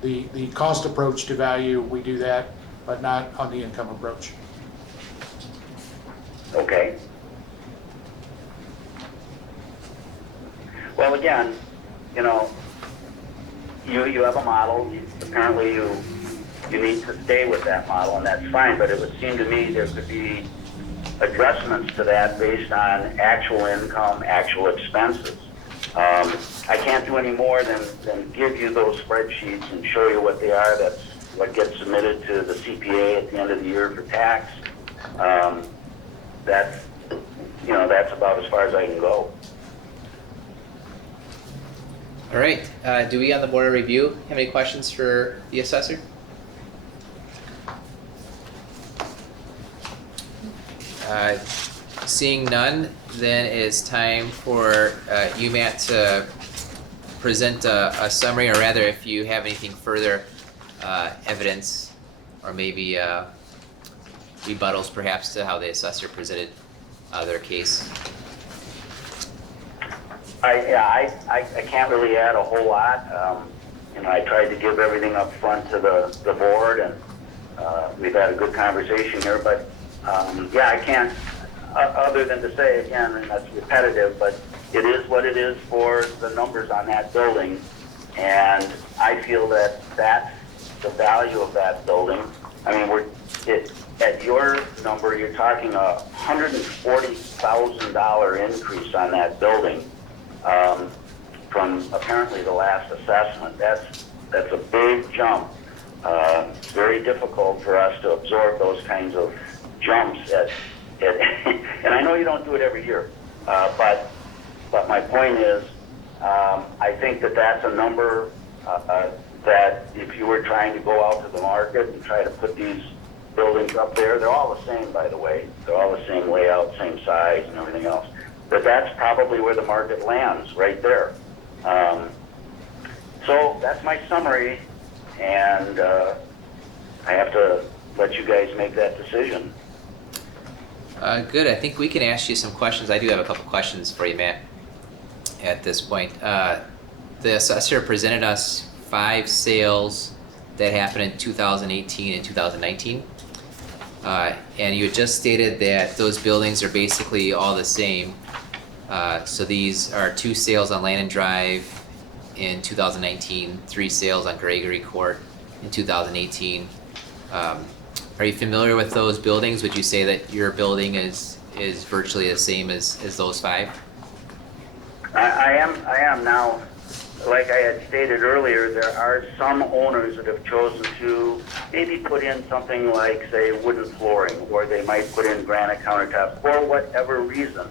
The cost approach to value, we do that, but not on the income approach. Okay. Well, again, you have a model. Apparently, you need to stay with that model, and that's fine. But it would seem to me there could be adjustments to that based on actual income, actual expenses. I can't do any more than give you those spreadsheets and show you what they are. That's what gets submitted to the CPA at the end of the year for tax. That's about as far as I can go. All right, do we on the board of review have any questions for the assessor? Seeing none, then it's time for you, Matt, to present a summary, or rather, if you have anything further evidence, or maybe rebuttals perhaps to how the assessor presented their case. I can't really add a whole lot. I tried to give everything up front to the board, and we've had a good conversation here, but yeah, I can't, other than to say again, and that's repetitive, but it is what it is for the numbers on that building, and I feel that that's the value of that building. I mean, at your number, you're talking a $140,000 increase on that building from apparently the last assessment. That's a big jump. It's very difficult for us to absorb those kinds of jumps and I know you don't do it every year, but my point is, I think that that's a number that if you were trying to go out to the market and try to put these buildings up there, they're all the same, by the way. They're all the same layout, same size, and everything else. But that's probably where the market lands, right there. So that's my summary, and I have to let you guys make that decision. Good. I think we can ask you some questions. I do have a couple questions for you, Matt, at this point. The assessor presented us 5 sales that happened in 2018 and 2019. And you had just stated that those buildings are basically all the same. So these are 2 sales on Landon Drive in 2019, 3 sales on Gregory Court in 2018. Are you familiar with those buildings? Would you say that your building is virtually the same as those 5? I am now. Like I had stated earlier, there are some owners that have chosen to maybe put in something like, say, wooden flooring, or they might put in granite countertops, for whatever reason.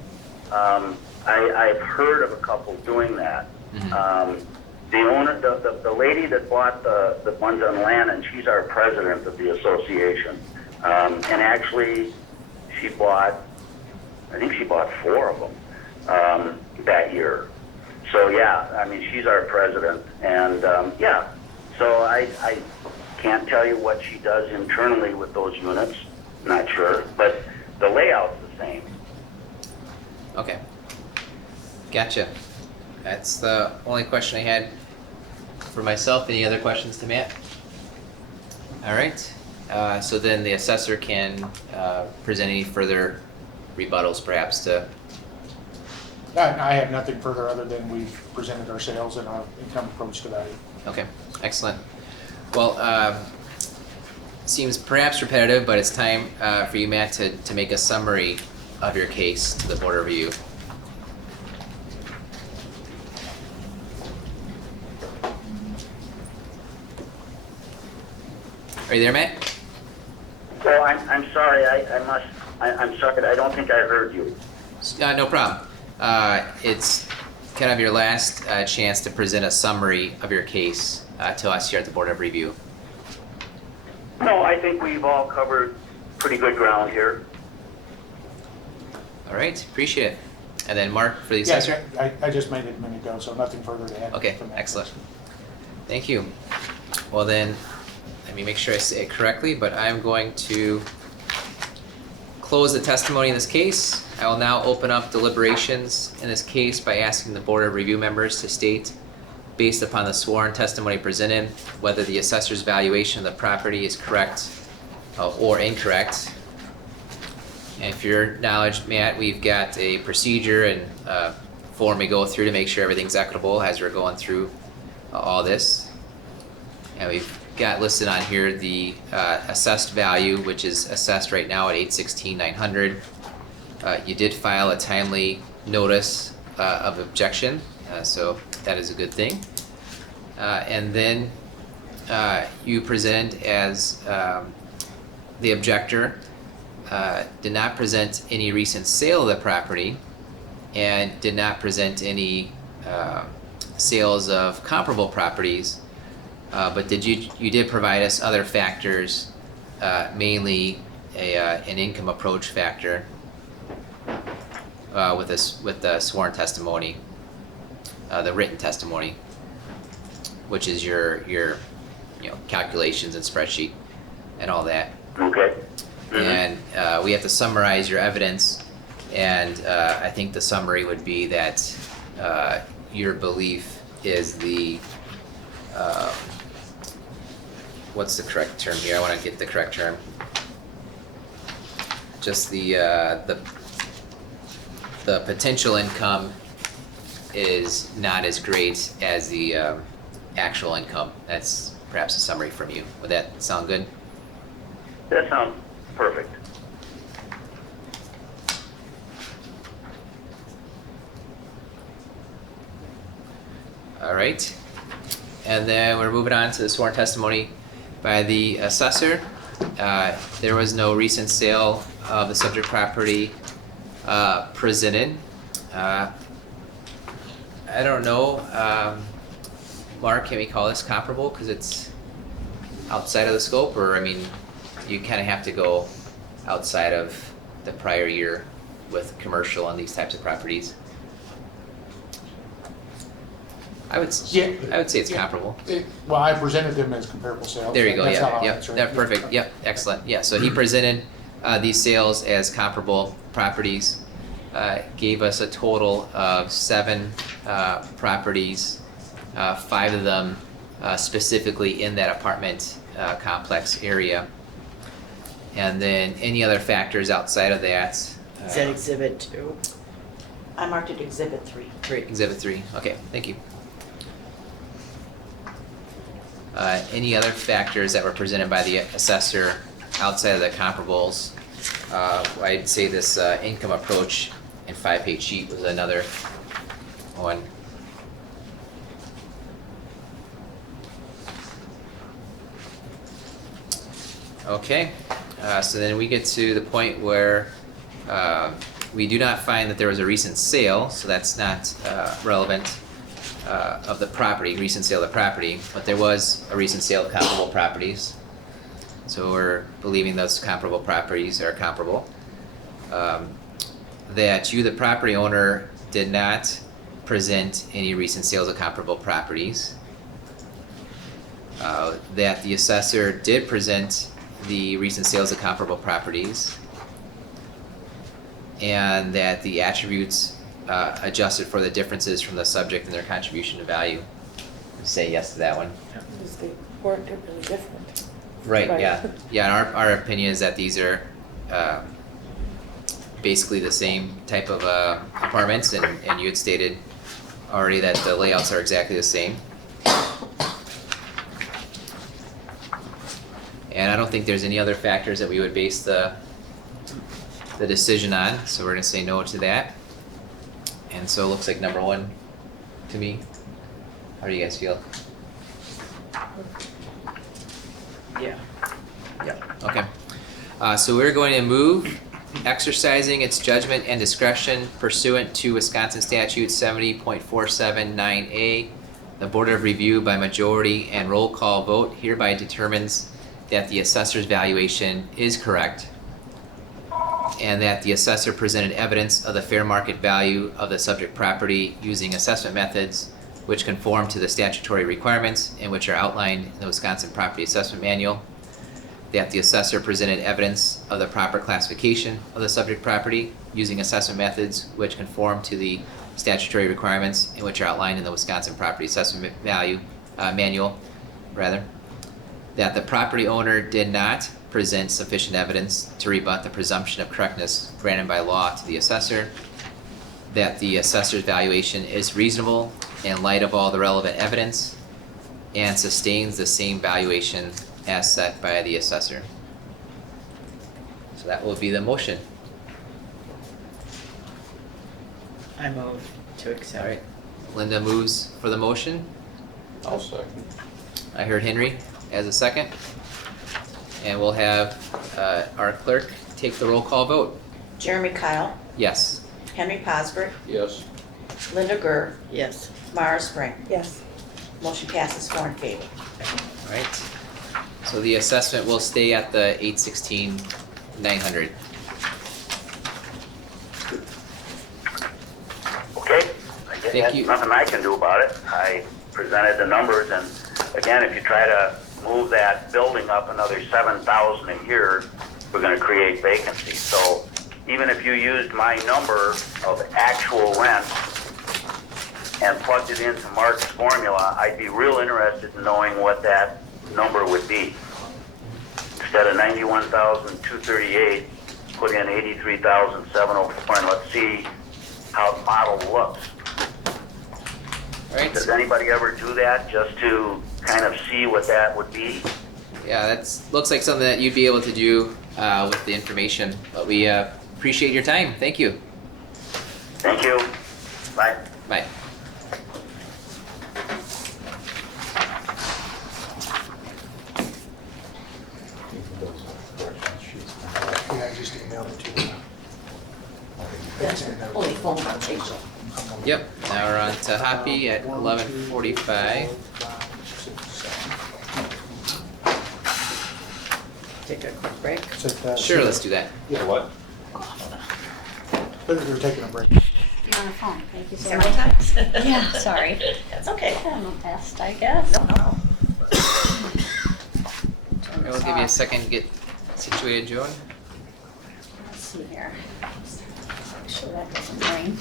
I've heard of a couple doing that. Mm-hmm. The owner, the lady that bought the ones on land, and she's our president of the association, and actually I think she bought 4 of them that year. So yeah, I mean, she's our president, and yeah, so I can't tell you what she does internally with those units, not sure, but the layout's the same. Okay. Gotcha. That's the only question I had for myself. Any other questions to Matt? All right. So then the assessor can present any further rebuttals perhaps to... I have nothing further other than we've presented our sales and our income approach to value. Okay, excellent. Well, seems perhaps repetitive, but it's time for you, Matt, to make a summary of your case to the board of review. Are you there, Matt? Well, I'm sorry, I'm sorry, I don't think I heard you. No problem. It's kind of your last chance to present a summary of your case to us here at the Board of Review. No, I think we've all covered pretty good ground here. All right, appreciate it. And then Mark for the Yes, assessor? I just made it a minute ago, so nothing further to add. Okay, from that. excellent. Thank you. Well then, let me make sure I say it correctly, but I'm going to close the testimony in this case. I will now open up deliberations in this case by asking the Board of Review members to state, based upon the sworn testimony presented, whether the assessor's valuation of the property is correct or incorrect. And for your knowledge, Matt, we've got a procedure and form we go through to make sure everything's equitable as we're going through all this. And we've got listed on here the assessed value, which is assessed right now at $816,900. You did file a timely notice of objection, so that is a good thing. And then you present as the objector did not present any recent sale of the property and did not present any sales of comparable properties, but you did provide us other factors, mainly an income approach factor with the sworn testimony, the written testimony, which is your calculations and spreadsheet and all that. Okay. And we have to summarize your evidence, and I think the summary would be that your belief is the what's the correct term here? I want to get the correct term. Just the potential income is not as great as the actual income. That's perhaps a summary from you. Would that sound good? That sounds perfect. All right. And then we're moving on to the sworn testimony by the assessor. There was no recent sale of the subject property presented. I don't know, Mark, can we call this comparable because it's outside of the scope, or I mean, you kind of have to go outside of the prior year with commercial on these types of properties? I would say it's comparable. Well, I presented them as comparable sales. There you go, That's how yeah, I'll yep, answer it. that, perfect, yep, excellent, yeah, so he presented these sales as comparable properties, gave us a total of 7 properties, 5 of them specifically in that apartment complex area. And then any other factors outside of that? Is that exhibit 2? I marked it Exhibit 3. Exhibit 3, okay, thank you. Any other factors that were presented by the assessor outside of the comparables? I'd say this income approach and 5-page sheet was another one. Okay, so then we get to the point where we do not find that there was a recent sale, so that's not relevant of the property, recent sale of the property, but there was a recent sale of comparable properties. So we're believing those comparable properties are comparable. That you, the property owner, did not present any recent sales of comparable properties. That the assessor did present the recent sales of comparable properties. And that the attributes adjusted for the differences from the subject and their contribution to value. Say yes to that one. Because they weren't really different. Right, Right. yeah. Yeah, and our opinion is that these are basically the same type of apartments, and you had stated already that the layouts are exactly the same. And I don't think there's any other factors that we would base the decision on, so we're gonna say no to that. And so it looks like number 1 to me. How do you guys feel? Yeah. Okay. So we're going to move exercising its judgment and discretion pursuant to Wisconsin Statute 70.479A. The Board of Review by majority and roll call vote hereby determines that the assessor's valuation is correct, and that the assessor presented evidence of the fair market value of the subject property using assessment methods which conform to the statutory requirements and which are outlined in the Wisconsin Property Assessment Manual. That the assessor presented evidence of the proper classification of the subject property using assessment methods which conform to the statutory requirements and which are outlined in the Wisconsin Property Assessment Manual. That the property owner did not present sufficient evidence to rebut the presumption of correctness granted by law to the assessor. That the assessor's valuation is reasonable in light of all the relevant evidence and sustains the same valuation as set by the assessor. So that will be the motion. I move to accept. All right. Linda moves for the motion. I'll second. I heard Henry as a second. And we'll have our clerk take the roll call vote. Jeremy Kyle, Yes. Henry Posbert, Yes. Linda Gurr, Yes. Mara Spring. Yes. Motion passes 4 in favor. All right. So the assessment will stay at the $816,900. Okay, I guess Thank that's you. nothing I can do about it. I presented the numbers, and again, if you try to move that building up another 7,000 a year, we're gonna create vacancy. So even if you used my number of actual rent and plugged it into Mark's formula, I'd be real interested in knowing what that number would be. Instead of 91,238, put in 83,704, and let's see how the model looks. All right. Does anybody ever do that just to kind of see what that would be? Yeah, that's looks like something that you'd be able to do with the information. But we appreciate your time. Thank you. Thank you. Bye. Bye. Yeah, I just emailed it to you. Only phone conversation. Yep. Now we're on to Hoppy at 11:45. Take a quick break. Sure, let's do that. Yeah, what? They're taking a break. You're on the phone, thank you so Several much. times. Yeah, sorry. That's okay. I'm a pest, I guess. No, no. I will give you a second to get situated, Joan. Let's see here. Make sure that doesn't ring.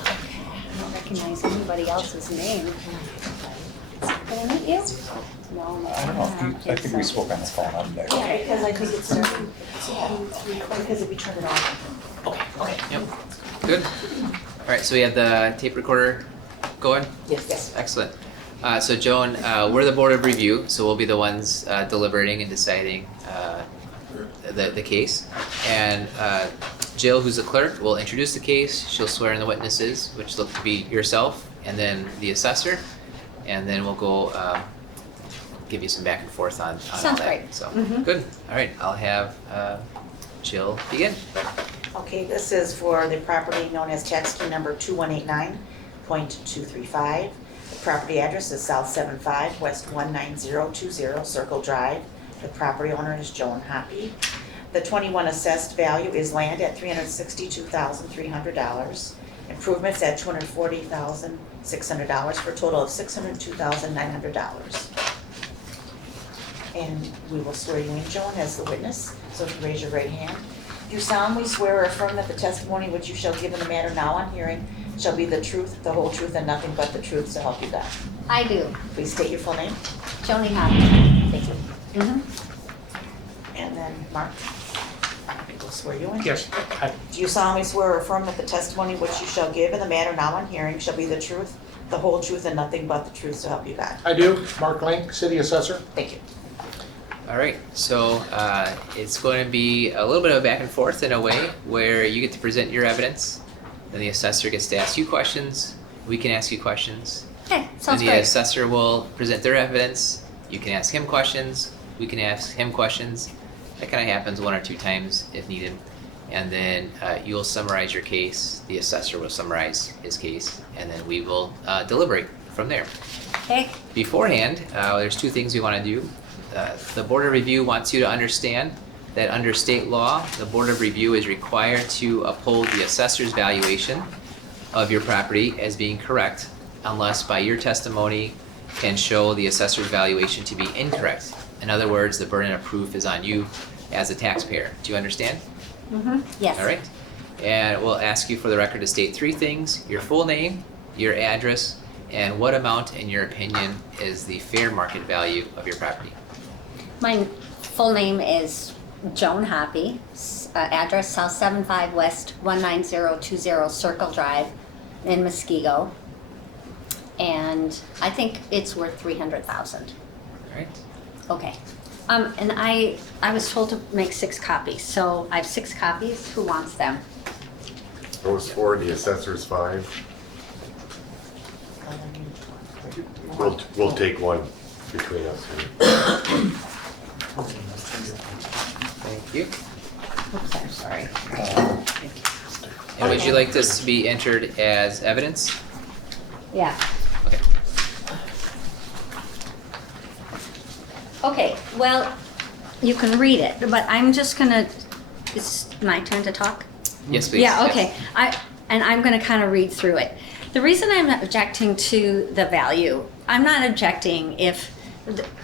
Okay, I don't recognize anybody else's name. Can I meet you? No, no. I don't know, I think we spoke on the phone up there. Yeah, because I think it's starting, because if we turn it off. Okay. Yep. Good. All right. So we have the tape recorder going. Yes. Excellent. So Joan, we're the board of review, so we'll be the ones deliberating and deciding the case. And Jill, who's the clerk, will introduce the case. She'll swear in the witnesses, which look to be yourself and then the assessor. And then we'll go give you some back and forth on all Sounds that. great. So Mhm. good. All right. I'll have Jill begin. Okay, this is for the property known as tax key number 2189.235. The property address is South 75 West 19020 Circle Drive. The property owner is Joan Hoppy. The 21 assessed value is land at $362,300. Improvements at $240,600 for a total of $602,900. And we will swear you in, Joan, as the witness. So if you raise your right hand. Do you solemnly swear or affirm that the testimony which you shall give in the matter now on hearing shall be the truth, the whole truth, and nothing but the truth, so help you God? I do. Please state your full name. Joni Hoppy. Thank you. Mm-hmm. And then Mark, I think we'll swear you in. Yes. Hi. Do you solemnly swear or affirm that the testimony which you shall give in the matter now on hearing shall be the truth, the whole truth, and nothing but the truth, so help you God? I do. Mark Link, City Assessor. Thank you. All right, so it's going to be a little bit of a back and forth in a way where you get to present your evidence, then the assessor gets to ask you questions, we can ask you questions, Okay, and sounds the great. assessor will present their evidence, you can ask him questions, we can ask him questions. That kind of happens one or two times if needed. And then you'll summarize your case, the assessor will summarize his case, and then we will deliberate from there. Okay, Beforehand, there's two things we want to do. The Board of Review wants you to understand that under state law, the Board of Review is required to uphold the assessor's valuation of your property as being correct unless by your testimony can show the assessor's valuation to be incorrect. In other words, the burden of proof is on you as a taxpayer. Do you understand? mm-hmm, yes. All right. And we'll ask you for the record to state three things: your full name, your address, and what amount, in your opinion, is the fair market value of your property. My full name is Joan Hoppy, address South 75 West 19020 Circle Drive in Muskego. And I think it's worth $300,000. All right. Okay. And I was told to make 6 copies, so I have 6 copies. Who wants them? Those 4, the assessor's 5. We'll take one between us here. Thank you. Oops, I'm sorry. And would you like this to be entered as evidence? Yeah. Okay. Okay, well, you can read it, but I'm just gonna, it's my turn to talk? Yes, please. Yeah, Yes. okay. I'm gonna kind of read through it. The reason I'm not objecting to the value, I'm not objecting if,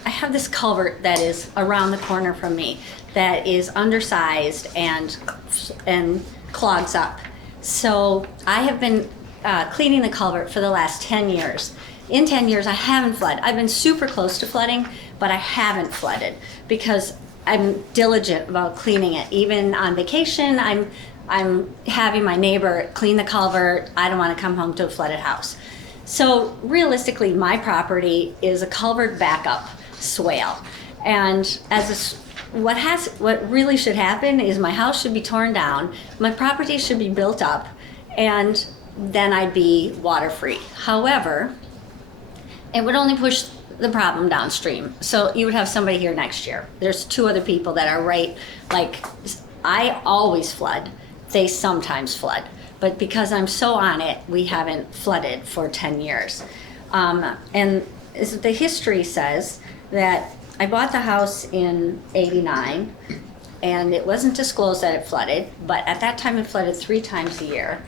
I have this culvert that is around the corner from me that is undersized and clogs up. So I have been cleaning the culvert for the last 10 years. In 10 years, I haven't flooded. I've been super close to flooding, but I haven't flooded because I'm diligent about cleaning it. Even on vacation, I'm having my neighbor clean the culvert. I don't want to come home to a flooded house. So realistically, my property is a culvert backup swale. And what really should happen is my house should be torn down, my property should be built up, and then I'd be water free. However, it would only push the problem downstream. So you would have somebody here next year. There's 2 other people that are I always flood. They sometimes flood. But because I'm so on it, we haven't flooded for 10 years. And as the history says that I bought the house in '89, and it wasn't disclosed that it flooded, but at that time it flooded 3 times a year.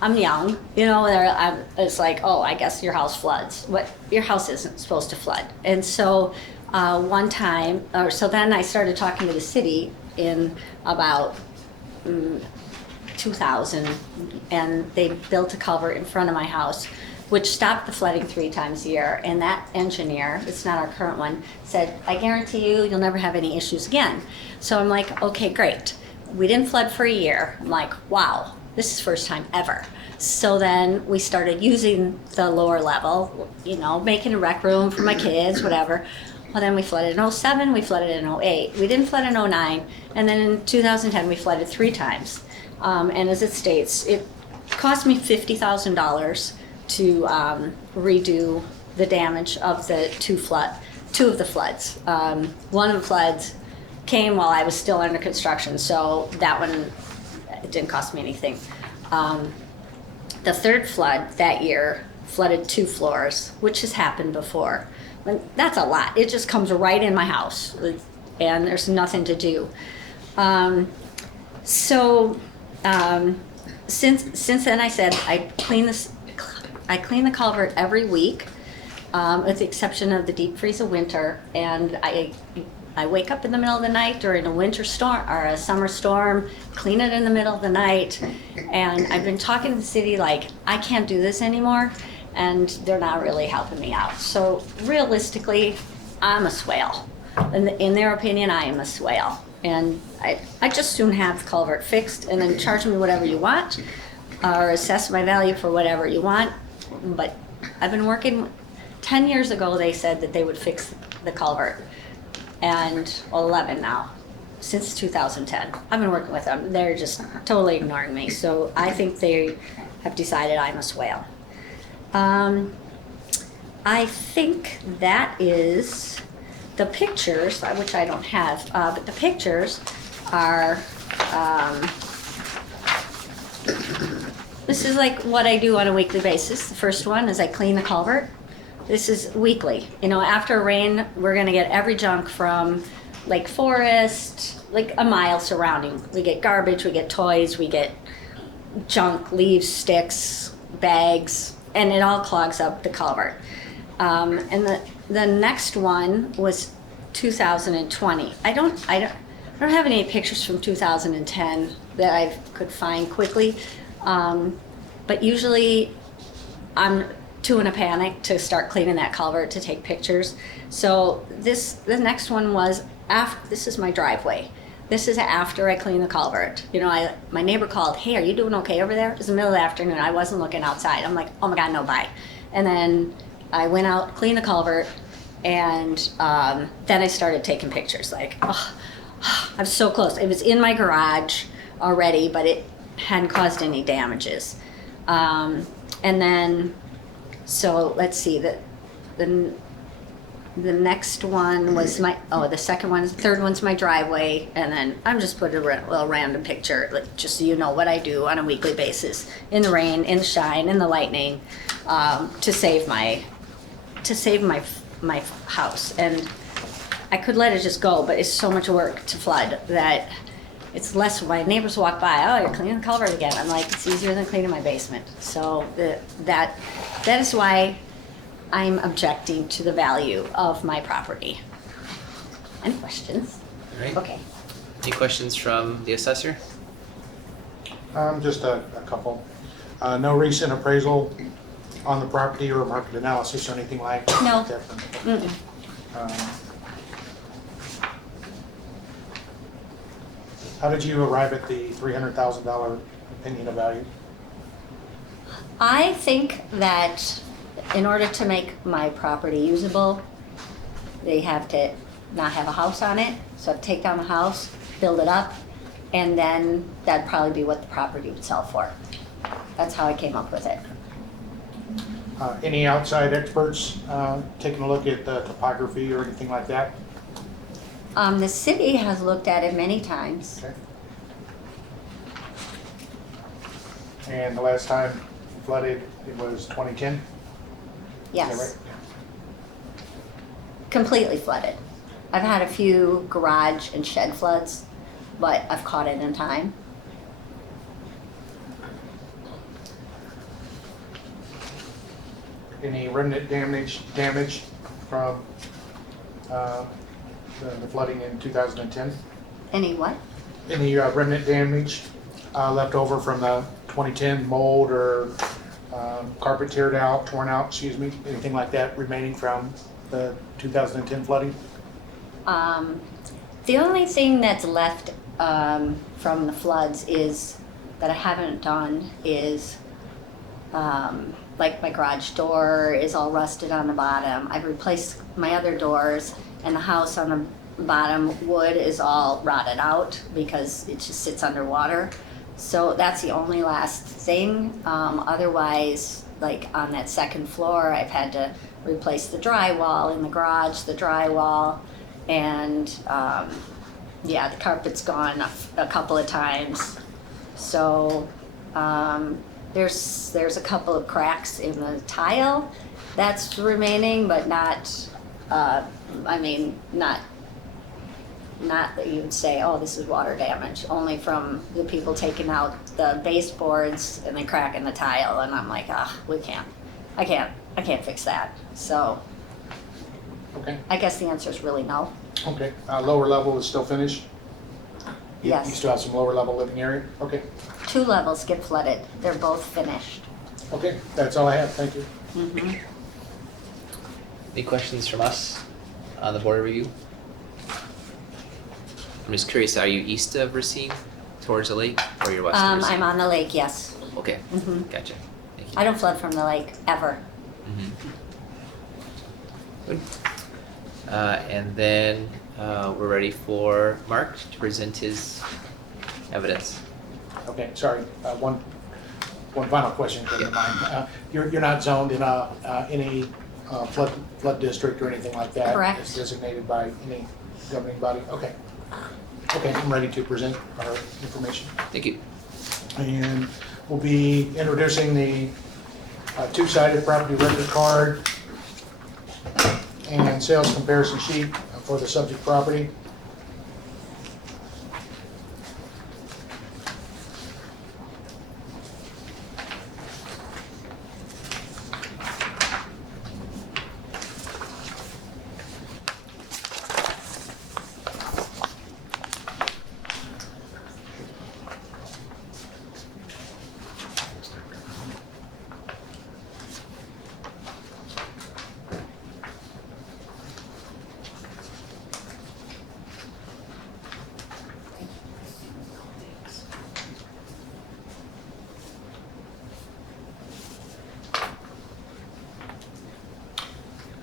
I'm young, it's like, oh, I guess your house floods. Your house isn't supposed to flood. And so one time, then I started talking to the city in about 2000, and they built a culvert in front of my house, which stopped the flooding 3 times a year. And that engineer, it's not our current one, said, I guarantee you'll never have any issues again. So I'm like, okay, great. We didn't flood for a year. I'm like, wow, this is the first time ever. So then we started using the lower level, making a rec room for my kids, whatever. Well, then we flooded in '07, we flooded in '08. We didn't flood in '09, and then in 2010 we flooded 3 times. And as it states, it cost me $50,000 to redo the damage of the 2 of the floods. One of the floods came while I was still under construction, so that one, it didn't cost me anything. The 3rd flood that year flooded 2 floors, which has happened before. That's a lot. It just comes right in my house, and there's nothing to do. Since then, I said I clean the culvert every week, with the exception of the deep freeze of winter, and I wake up in the middle of the night during a winter storm or a summer storm, clean it in the middle of the night, and I've been talking to the city like, I can't do this anymore, and they're not really helping me out. So realistically, I'm a swale. In their opinion, I am a swale. And I just soon have the culvert fixed and then charge me whatever you want, or assess my value for whatever you want. But I've been working, 10 years ago they said that they would fix the culvert, and 11 now, since 2010. I've been working with them. They're just totally ignoring me. So I think they have decided I'm a swale. I think that is the pictures, which I don't have, but the pictures are, this is like what I do on a weekly basis. The first one is I clean the culvert. This is weekly. After rain, we're gonna get every junk from Lake Forest, like a mile surrounding. We get garbage, we get toys, we get junk, leaves, sticks, bags, and it all clogs up the culvert. And the next one was 2020. I don't have any pictures from 2010 that I could find quickly, but usually I'm too in a panic to start cleaning that culvert to take pictures. So the next one was after. This is my driveway. This is after I clean the culvert. My neighbor called, hey, are you doing okay over there? It was the middle of the afternoon. I wasn't looking outside. I'm like, oh my God, no, bye. And then I went out, cleaned the culvert, and then I started taking pictures. Like, I'm so close. It was in my garage already, but it hadn't caused any damages. And then, so let's see, the next one was the second one, the third one's my driveway, and then I'm just putting a little random picture, like, just so you know what I do on a weekly basis, in the rain, in the shine, in the lightning, to save my house. And I could let it just go, but it's so much work to flood that it's less. My neighbors walk by, oh, you're cleaning the culvert again. I'm like, it's easier than cleaning my basement. So that is why I'm objecting to the value of my property. Any questions? All right. Okay. Any questions from the assessor? Just a couple. No recent appraisal on the property or market analysis or anything like that? No. Definitely. Mm-mm. How did you arrive at the $300,000 opinion of value? I think that in order to make my property usable, they have to not have a house on it. So I'd take down the house, build it up, and then that'd probably be what the property would sell for. That's how I came up with it. Any outside experts taking a look at the topography or anything like that? The city has looked at it many times. Okay. And the last time it flooded, it was 2010? Is that Yes, right? completely flooded. I've had a few garage and shed floods, but I've caught it in time. Any remnant damage from the flooding in 2010? Any what? Any remnant damage left over from the 2010 mold or carpet torn out, excuse me, anything like that remaining from the 2010 flooding? The only thing that's left from the floods is that I haven't done is like my garage door is all rusted on the bottom. I've replaced my other doors, and the house on the bottom wood is all rotted out because it just sits underwater. So that's the only last thing. Otherwise, like on that second floor, I've had to replace the drywall in the garage, the drywall, and yeah, the carpet's gone a couple of times. So there's a couple of cracks in the tile that's remaining, but not, I mean, not that you would say, oh, this is water damage, only from the people taking out the baseboards and then cracking the tile, and I'm like, I can't fix that. So Okay, I guess the answer is really no. okay. Lower level is still finished? You Yes. still have some lower level living area? Okay, 2 levels get flooded. They're both finished. okay, that's all I have, thank you. Mm-hmm. Any questions from us on the board review? I'm just curious, are you east of Racine towards the lake or you're west of Racine? I'm on the lake, yes. Okay, Mhm. gotcha. Thank you. I don't flood from the lake, ever. Mhm. Good. And then we're ready for Mark to present his evidence. Okay, sorry, one final question, if you don't mind. You're not zoned in any flood district or anything like that? Correct. It's designated by any governing body? Okay. Okay, I'm ready to present our information. Thank you. And we'll be introducing the two-sided property record card and sales comparison sheet for the subject property.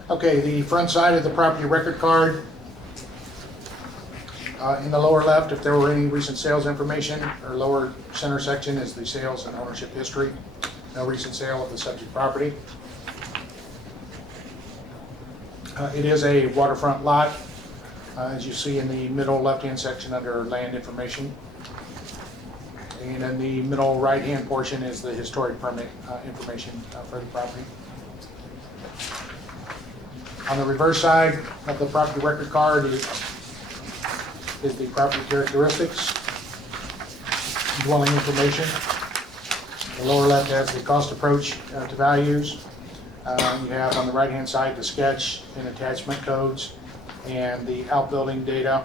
Okay, the front side of the property record card. In the lower left, if there were any recent sales information, or lower center section is the sales and ownership history. No recent sale of the subject property. It is a waterfront lot, as you see in the middle left-hand section under land information. And in the middle right-hand portion is the historic permit information for the property. On the reverse side of the property record card is the property characteristics, dwelling information. The lower left has the cost approach to values. You have on the right-hand side the sketch and attachment codes and the outbuilding data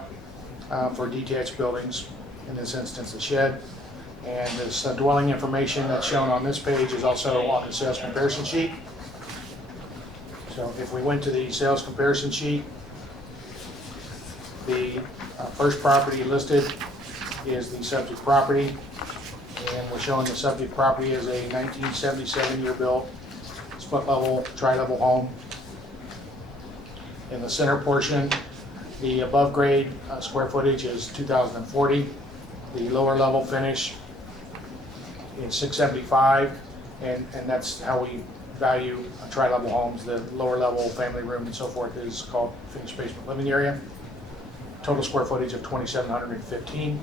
for detached buildings, in this instance the shed. And this dwelling information that's shown on this page is also on the sales comparison sheet. So if we went to the sales comparison sheet, the first property listed is the subject property. And we're showing the subject property as a 1977 year built, split level, tri-level home. In the center portion, the above grade square footage is 2,040. The lower level finish is 675, and that's how we value tri-level homes. The lower level family room and so forth is called finished basement living area. Total square footage of 2,715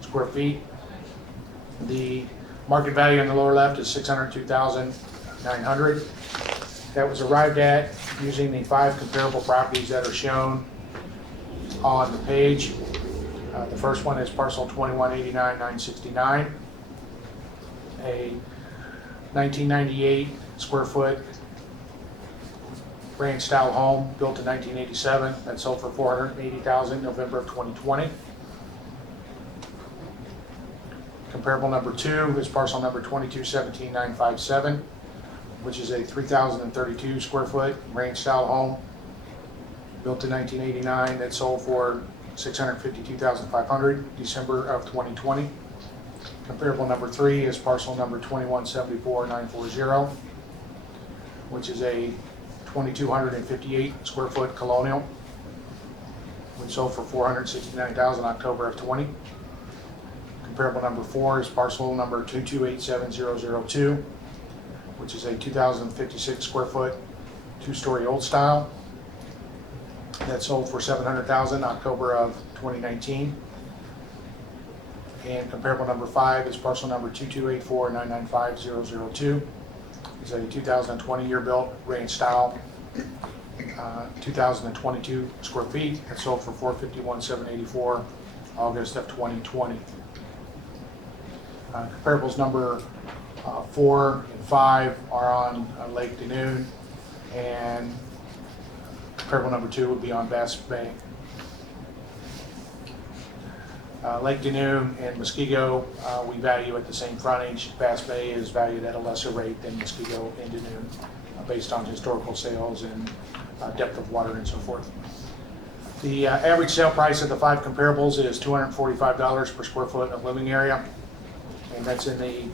square feet. The market value on the lower left is 602,900. That was arrived at using the 5 comparable properties that are shown on the page. The first one is parcel 2189-969, a 1998 square foot ranch style home built in 1987 that sold for $480,000 November of 2020. Comparable number 2 is parcel number 2217-957, which is a 3,032 square foot ranch style home built in 1989 that sold for $652,500 December of 2020. Comparable number 3 is parcel number 2174-940, which is a 2,258 square foot colonial, which sold for $469,000 October of 20. Comparable number 4 is parcel number 2287002, which is a 2,056 square foot, 2-story old style that sold for $700,000 October of 2019. And comparable number 5 is parcel number 2284995-002. It's a 2020 year built range style, 2,022 square feet that sold for $451,784 August of 2020. Comparables number 4 and 5 are on Lake Danoon, and comparable number 2 would be on Bass Bay. Lake Danoon and Muskego, we value at the same frontage. Bass Bay is valued at a lesser rate than Muskego and Danoon, based on historical sales and depth of water and so forth. The average sale price of the 5 comparables is $245 per square foot of living area, and that's in the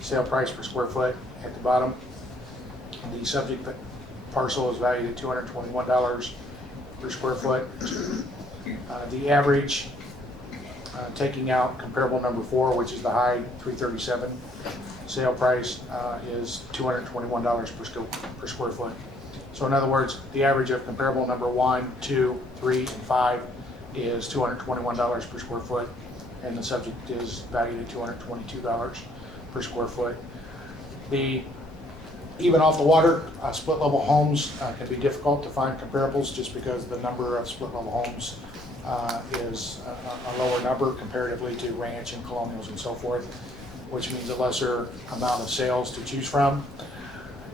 sale price per square foot at the bottom. The subject parcel is valued at $221 per square foot. The average, taking out comparable number 4, which is the high 337 sale price, is $221 per square foot. So in other words, the average of comparable number 1, 2, 3, and 5 is $221 per square foot, and the subject is valued at $222 per square foot. Even off the water, split level homes can be difficult to find comparables just because the number of split level homes is a lower number comparatively to ranch and colonials and so forth, which means a lesser amount of sales to choose from.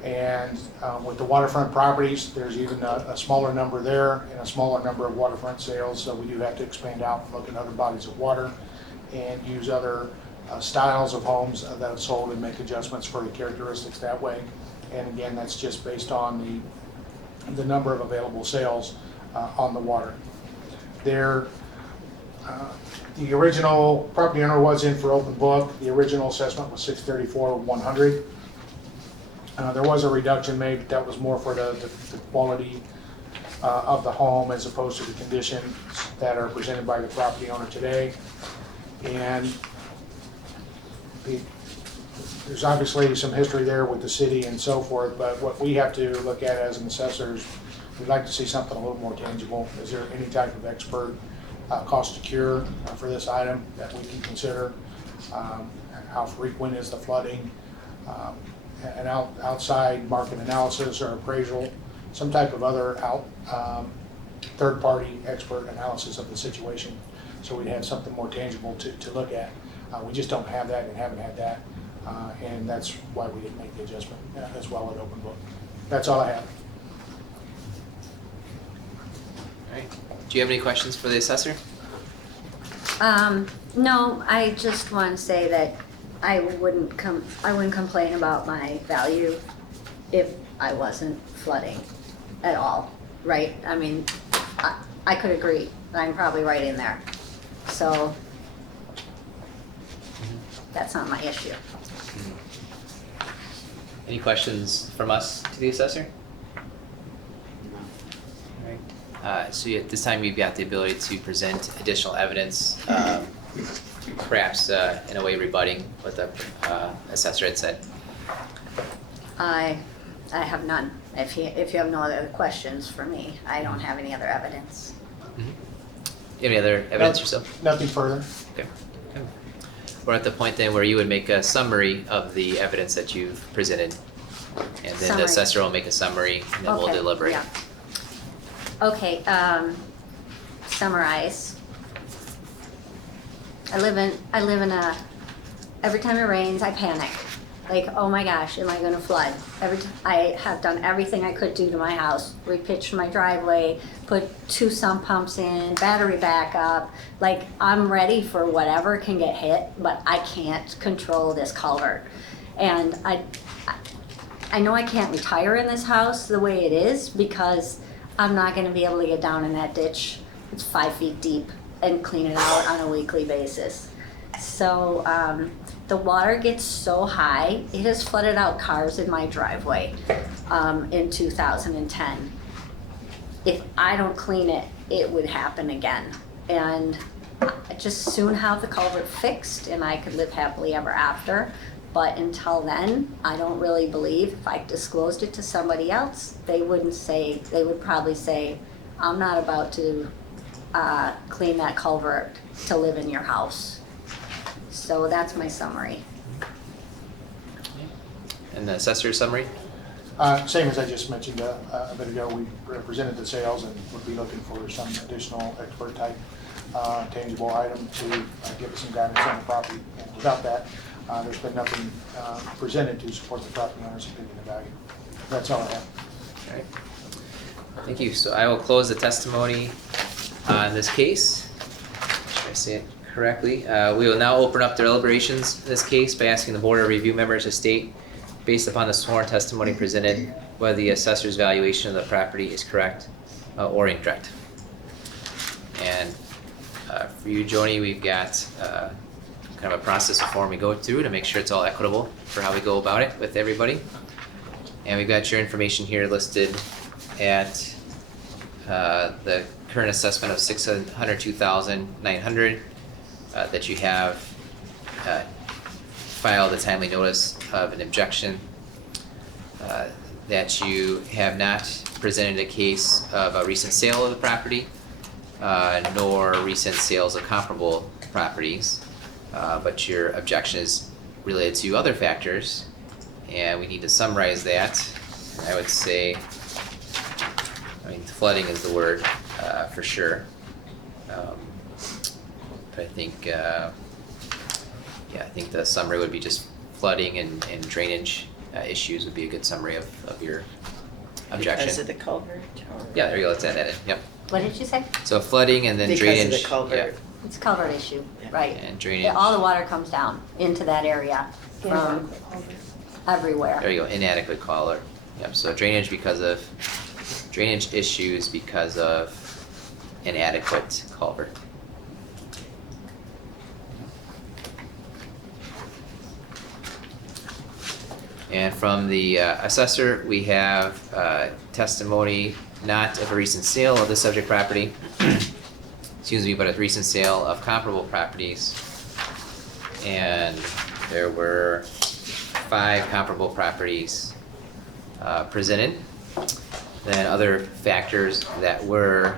And with the waterfront properties, there's even a smaller number there and a smaller number of waterfront sales, so we do have to expand out and look at other bodies of water and use other styles of homes that have sold and make adjustments for the characteristics that way. And again, that's just based on the number of available sales on the water. The original property owner was in for open book. The original assessment was $634,100. There was a reduction made, but that was more for the quality of the home as opposed to the conditions that are presented by the property owner today. And there's obviously some history there with the city and so forth, but what we have to look at as an assessor is we'd like to see something a little more tangible. Is there any type of expert cost to cure for this item that we can consider? How frequent is the flooding? An outside market analysis or appraisal, some type of other third-party expert analysis of the situation, so we'd have something more tangible to look at. We just don't have that and haven't had that, and that's why we didn't make the adjustment as well at open book. That's all I have. All right. Do you have any questions for the assessor? No, I just want to say that I wouldn't complain about my value if I wasn't flooding at all, right? I mean, I could agree, I'm probably right in there. So, that's not my issue. Any questions from us to the assessor? Alright, so at this time, we've got the ability to present additional evidence, perhaps in a way rebutting what the assessor had said. I have none. If you have no other questions for me, I don't have any other evidence. Do you have any other evidence yourself? Nothing further. Okay. We're at the point then where you would make a summary of the evidence that you've presented. And then the Summary. assessor will make a summary and then we'll Okay, deliberate. yeah. Okay, summarize. I live in a, every time it rains, I panic. Like, oh my gosh, am I gonna flood? I have done everything I could do to my house, repitched my driveway, put 2 sump pumps in, battery backup. Like, I'm ready for whatever can get hit, but I can't control this culvert. And I know I can't retire in this house the way it is because I'm not gonna be able to get down in that ditch. It's 5 feet deep and clean it out on a weekly basis. So, the water gets so high, it has flooded out cars in my driveway, in 2010. If I don't clean it, it would happen again. And I just soon have the culvert fixed and I could live happily ever after. But until then, I don't really believe if I disclosed it to somebody else, they would probably say, I'm not about to clean that culvert to live in your house. So that's my summary. And the assessor's summary? Same as I just mentioned a bit ago, we presented the sales and would be looking for some additional expert type tangible item to give us some guidance on the property. And without that, there's been nothing presented to support the property owner's opinion of value. That's all I have. All right. Thank you. So I will close the testimony on this case. Should I say it correctly? We will now open up the deliberations in this case by asking the Board of Review members to state, based upon the sworn testimony presented, whether the assessor's valuation of the property is correct or incorrect. And for you, Joni, we've got kind of a process of form we go through to make sure it's all equitable for how we go about it with everybody. And we've got your information here listed at the current assessment of $602,900 that you have filed a timely notice of an objection, that you have not presented a case of a recent sale of the property, nor recent sales of comparable properties, but your objection is related to other factors, and we need to summarize that. I would say, flooding is the word for sure. But I think, I think the summary would be just flooding and drainage issues would be a good summary of your objection. Because of the culvert? Or Yeah, there you go, let's add that in, yep. What did you say? So flooding and then because drainage. of the culvert? It's a culvert issue, Yeah. right? And drainage. Yeah, all the water comes down into that area from everywhere. There you go, inadequate color. Yep, so drainage issues because of inadequate culvert. And from the assessor, we have testimony not of a recent sale of the subject property, excuse me, but a recent sale of comparable properties. And there were 5 comparable properties presented. Then other factors that were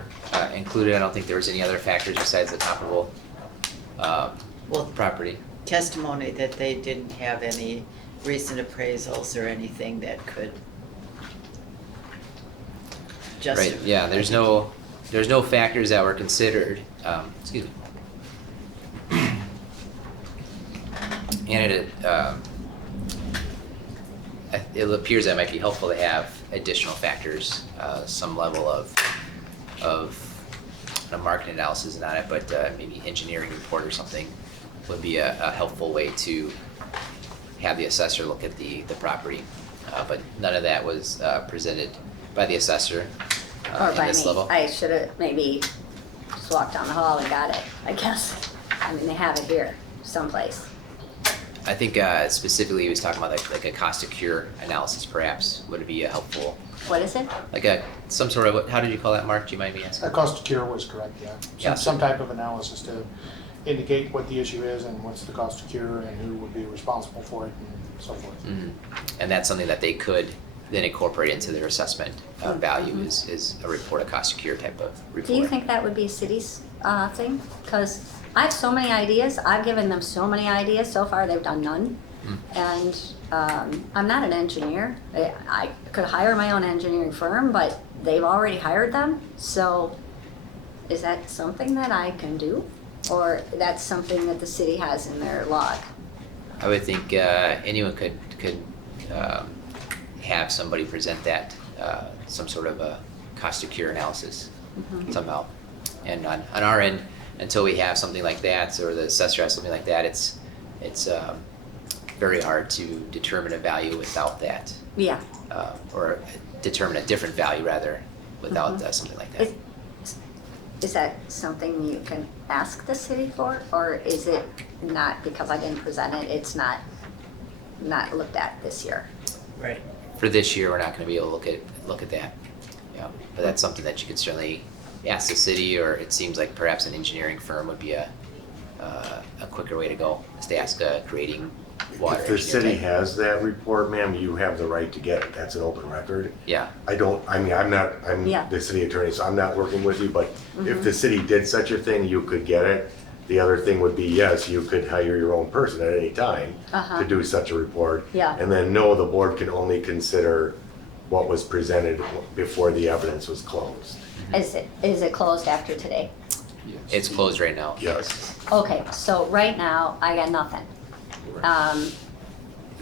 included, I don't think there was any other factors besides the comparable property. Testimony that they didn't have any recent appraisals or anything that could justify. Right, yeah, there's no factors that were considered, excuse me. And it appears that it might be helpful to have additional factors, some level of a market analysis on it, but maybe engineering report or something would be a helpful way to have the assessor look at the property. But none of that was presented by the assessor Or in by this me. level. I should have maybe just walked down the hall and got it, I guess. I mean, they have it here someplace. I think specifically he was talking about like a cost to cure analysis perhaps would be a helpful, What is it? like some sort of, how did you call that, Mark? Do you mind me asking? A cost to cure was correct, yeah. Yeah. Some type of analysis to indicate what the issue is and what's the cost to cure and who would be responsible for it and so forth. Mhm. And that's something that they could then incorporate into their assessment value is a report, a cost to cure type of report. Do you think that would be a city's thing? Because I have so many ideas. I've given them so many ideas. So far, they've done none. And I'm not an engineer. I could hire my own engineering firm, but they've already hired them. So is that something that I can do? Or that's something that the city has in their log? I would think anyone could have somebody present that, some sort of a cost to cure analysis somehow. And on our end, until we have something like that, or the assessor has something like that, it's very hard to determine a value without that, Yeah. or determine a different value rather without something like that. Is that something you can ask the city for, or is it not, because I didn't present it, it's not looked at this year? Right. For this year, we're not going to be able to look at that. Yeah, but that's something that you could certainly ask the city, or it seems like perhaps an engineering firm would be a quicker way to go, is to ask a grading water If the engineer city type. has that report, ma'am, you have the right to get it. That's an open record. Yeah, I'm Yeah. the city attorney, so I'm not working with you, but if the city did such a thing, you could get it. The other thing would be, yes, you could hire your own person at any time Uh-huh. to do such a report. Yeah. And then, no, the board can only consider what was presented before the evidence was closed. Is it closed after today? it's closed right now. Yes. Okay, so right now, I got nothing.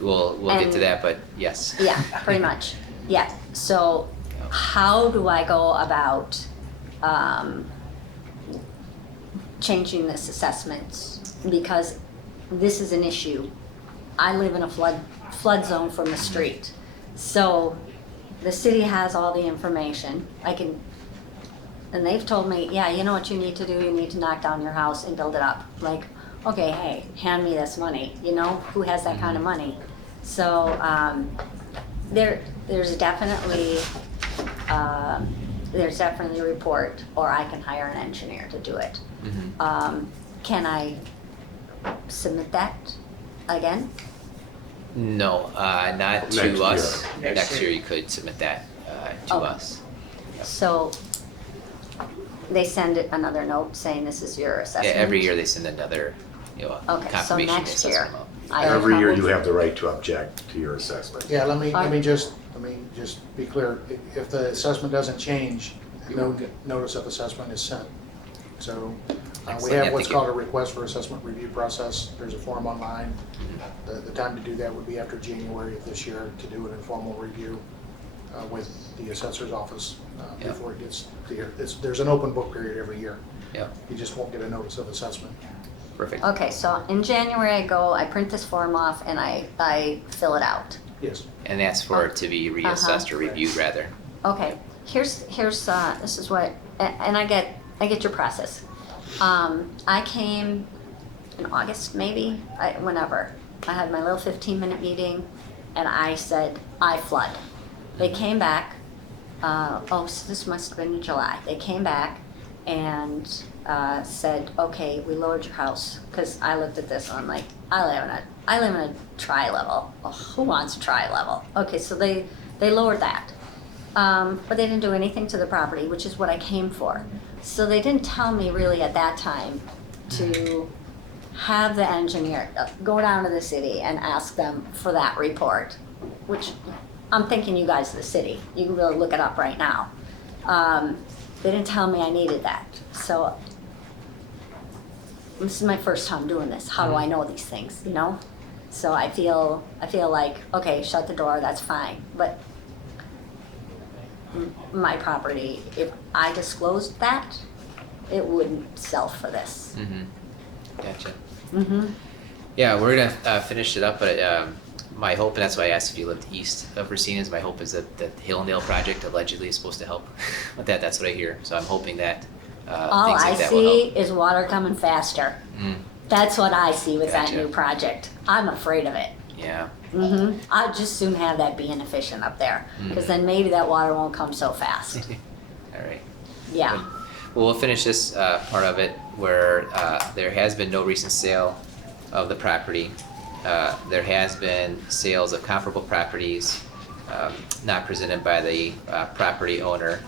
We'll get to And- that, but yes. Yeah, pretty much. Yeah, so how do I go about changing this assessment? Because this is an issue. I live in a flood zone from the street. So the city has all the information. And they've told me, yeah, you know what you need to do? You need to knock down your house and build it up. Like, okay, hey, hand me this money. You know, who has that kind of money? So there's definitely a report, or I can hire an engineer to do it. Can I submit that again? No, not Next to year. us. Next Next year year. you could submit that to Okay. us. So they send it another note saying this is your Yeah, assessment? every year they send another, Okay, so confirmation next assessment year. amount. I Every year probably- you have the right to object to your assessment. Yeah, let me Alright. just be clear. If the assessment doesn't change, no notice of assessment is sent. So we Excellent. Yeah, have what's thank you. called a request for assessment review process. There's a form online. The time to do that would be after January of this year, to do an informal review with the assessor's office Yeah. before it gets to here. There's an open book period every year. Yeah, You just won't get a notice of assessment. perfect. Okay, so in January I go, I print this form off and I fill it out. Yes. And that's for it to be reassessed or reviewed rather. Okay, here's this is what, and I get your process. I came in August maybe, whenever. I had my little 15-minute meeting and I said, I flood. They came back, so this must have been in July. They came back and said, okay, we lowered your house. Because I looked at this and I'm like, I live in a tri-level. Oh, who wants a tri-level? Okay, so they lowered that. But they didn't do anything to the property, which is what I came for. So they didn't tell me really at that time to have the engineer go down to the city and ask them for that report, which I'm thinking you guys are the city. You can really look it up right now. They didn't tell me I needed that. So this is my first time doing this. How do I know these things, you know? So I feel like, okay, shut the door, that's fine. But my property, if I disclosed that, it wouldn't sell for this. Gotcha. Mm-hmm. Yeah, we're gonna finish it up, but my hope, and that's why I asked if you lived east of Racine, is my hope is that the Hillendale project allegedly is supposed to help with that. That's what I hear. So I'm hoping that All things I like that will see help. is water coming faster. Mm, That's what I see with that Gotcha. new project. I'm afraid of it. yeah. Mm-hmm. I'd just soon have that be inefficient up there, because then maybe that water won't come so fast. All right. Yeah. Good. Well, we'll finish this part of it where there has been no recent sale of the property. There has been sales of comparable properties, not presented by the property owner,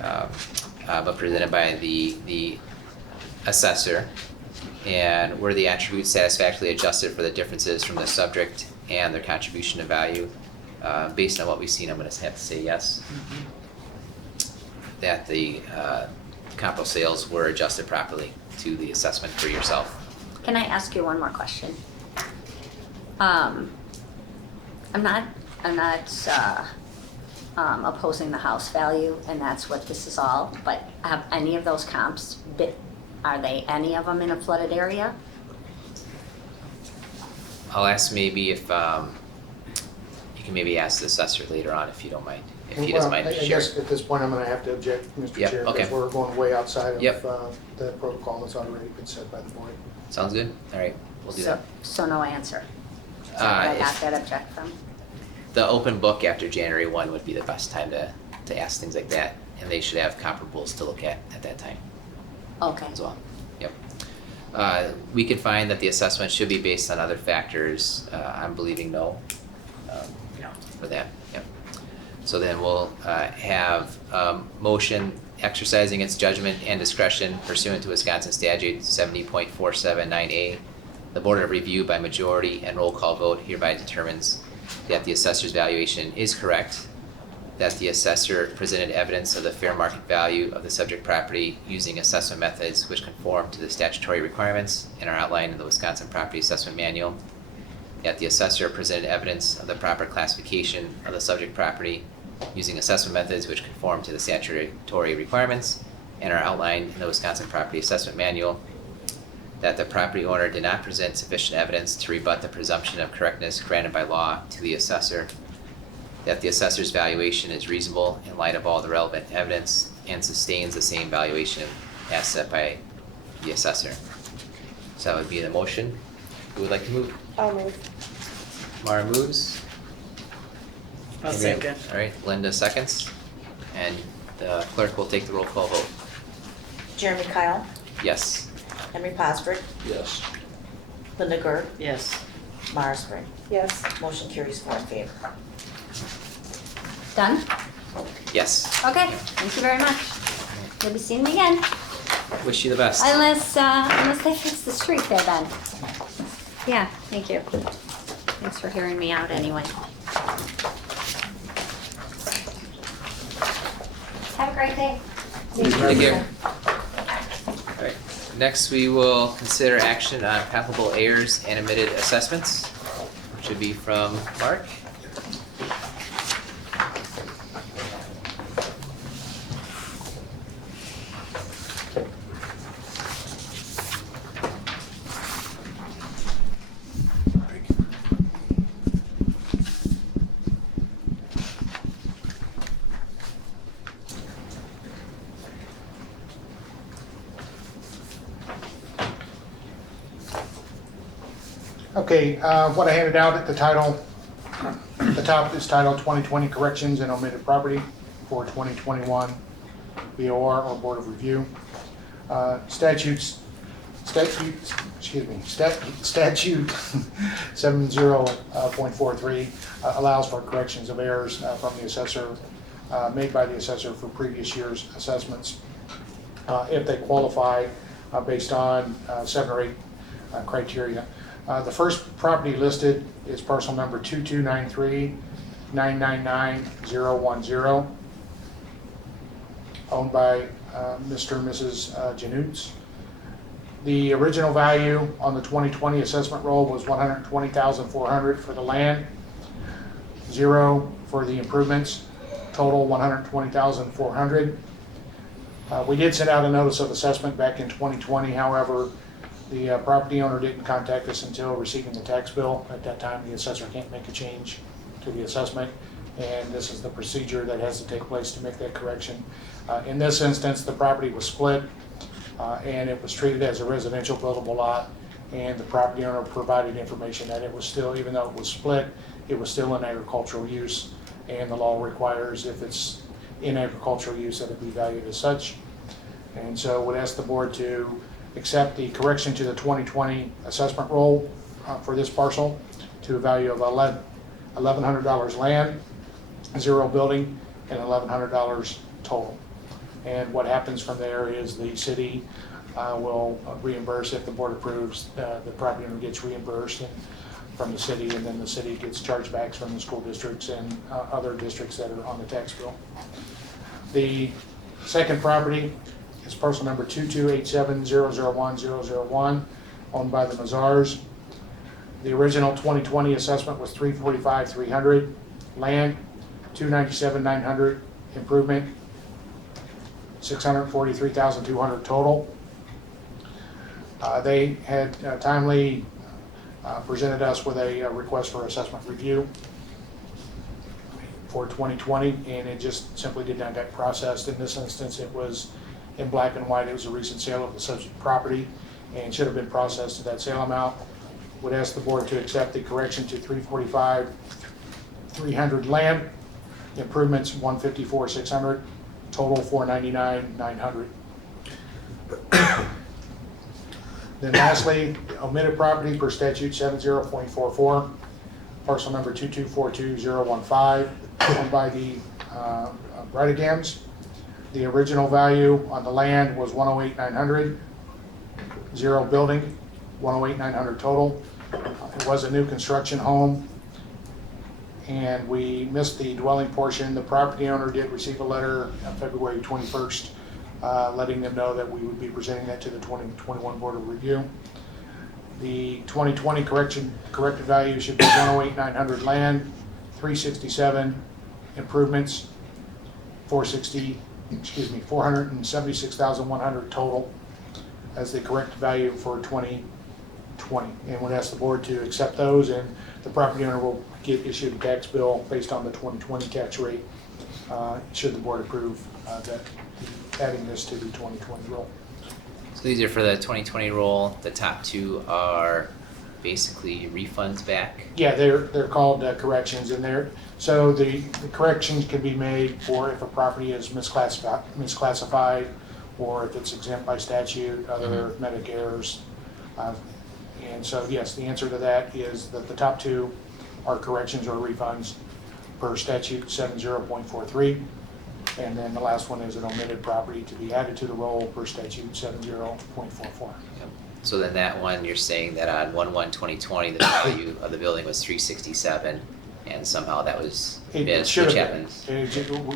but presented by the assessor, and where the attributes satisfactorily adjusted for the differences from the subject and their contribution to value. Based on what we've seen, I'm gonna have to say yes. That the comparable sales were adjusted properly to the assessment for yourself. Can I ask you one more question? I'm not opposing the house value, and that's what this is all, but have any of those comps, are they, any of them in a flooded area? I'll ask maybe if, you can maybe ask the assessor later on if you don't mind, if he doesn't mind I sharing. guess at this point, I'm gonna have to object, Mr. Yep, Chair, okay. because we're going way outside of Yep. the protocol that's already been set by the board. Sounds good? All right, we'll do that. So no answer? Is that what I got If that object from? the open book after January 1 would be the best time to ask things like that, and they should have comparables to look at that time Okay. as well. Yep. We can find that the assessment should be based on other factors. I'm believing no for that. Yep. So then we'll have motion exercising its judgment and discretion pursuant to Wisconsin Statute 70.479A. The Board of Review by majority and roll call vote hereby determines that the assessor's valuation is correct, that the assessor presented evidence of the fair market value of the subject property using assessment methods which conform to the statutory requirements and are outlined in the Wisconsin Property Assessment Manual, that the assessor presented evidence of the proper classification of the subject property using assessment methods which conform to the statutory requirements and are outlined in the Wisconsin Property Assessment Manual, that the property owner did not present sufficient evidence to rebut the presumption of correctness granted by law to the assessor, that the assessor's valuation is reasonable in light of all the relevant evidence and sustains the same valuation as set by the assessor. So that would be the motion. Who would like to move? I'll move. Mara moves. I'll second. All right, Linda seconds. And the clerk will take the roll call vote. Jeremy Kyle, Yes. Henry Posford, Yes. Linda Gerg, Yes. Mara Spring. Yes. Motion carries 4 in favor. Done? Yes. Okay, thank you very much. You'll be seeing me again, Wish you the best. unless they fix the street there then. Yeah, thank you. Thanks for hearing me out anyway. Have a great day. Take care. All right, next we will consider action on palpable errors and omitted assessments, which would be from Mark. Okay, what I handed out at the top is title 2020 Corrections and Omitted Property for 2021 BOR or Board of Review. Statute 70.43 allows for corrections of errors from the assessor, made by the assessor for previous year's assessments, if they qualify based on 7 or 8 criteria. The first property listed is parcel number 2293-999-010, owned by Mr. and Mrs. Janutes. The original value on the 2020 assessment roll was $120,400 for the land, 0 for the improvements, total $120,400. We did send out a notice of assessment back in 2020, however, the property owner didn't contact us until receiving the tax bill. At that time, the assessor can't make a change to the assessment, and this is the procedure that has to take place to make that correction. In this instance, the property was split, and it was treated as a residential buildable lot, and the property owner provided information that it was still, even though it was split, it was still in agricultural use, and the law requires if it's in agricultural use that it be valued as such. And so would ask the board to accept the correction to the 2020 assessment roll for this parcel to a value of $1,100 land, 0 building, and $1,100 total. And what happens from there is the city will reimburse, if the board approves, the property owner gets reimbursed from the city, and then the city gets chargebacks from the school districts and other districts that are on the tax bill. The second property is parcel number 2287001-001, owned by the Mazars. The original 2020 assessment was $345,300, land $297,900, improvement $643,200 total. They had timely presented us with a request for assessment review for 2020, and it just simply did not get processed. In this instance, it was in black and white. It was a recent sale of the subject property and should have been processed to that sale amount. Would ask the board to accept the correction to $345,300 land, improvements $154,600, total $499,900. Then lastly, omitted property per statute 70.44, parcel number 2242015, owned by the Brightigams. The original value on the land was $108,900, 0 building, $108,900 total. It was a new construction home, and we missed the dwelling portion. The property owner did receive a letter on February 21st letting them know that we would be presenting that to the 2021 Board of Review. The 2020 corrected value should be $108,900 land, $367 improvements, $476,100 total as the corrected value for 2020. And would ask the board to accept those, and the property owner will get issued a tax bill based on the 2020 tax rate, should the board approve that adding this to the 2020 roll. So these are for the 2020 roll. The top two are basically refunds back. Yeah, they're called corrections, and so the corrections can be made for if a property is misclassified, or if it's exempt by statute, other arithmetic errors. And so yes, the answer to that is that the top two are corrections or refunds per statute 70.43. And then the last one is an omitted property to be added to the roll per statute 70.44. So then that one, you're saying that on 1/1/2020, the value of the building was $367, and somehow that was missed, which happens. We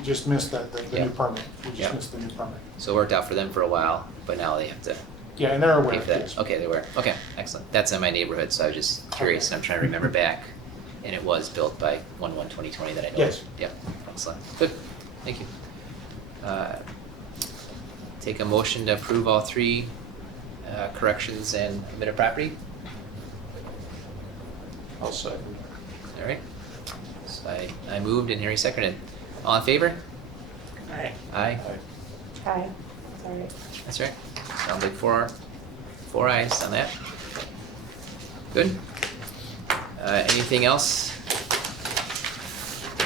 just missed the new permit. We just missed the new permit. So it worked out for them for a while, but now they have to Yeah, and they're aware pay of for that. this. Okay, they were. Okay, excellent. That's in my neighborhood, so I was just curious, and I'm trying to remember back. And it was built by 1/1/2020 that I know. Yes. Yep, excellent. Good, thank you. Take a motion to approve all three corrections and omitted property. I'll second. All right. So I moved and Harry seconded. All in favor? Aye. Aye. Hi, sorry. That's right. Sounds like four ayes on that. Good. Anything else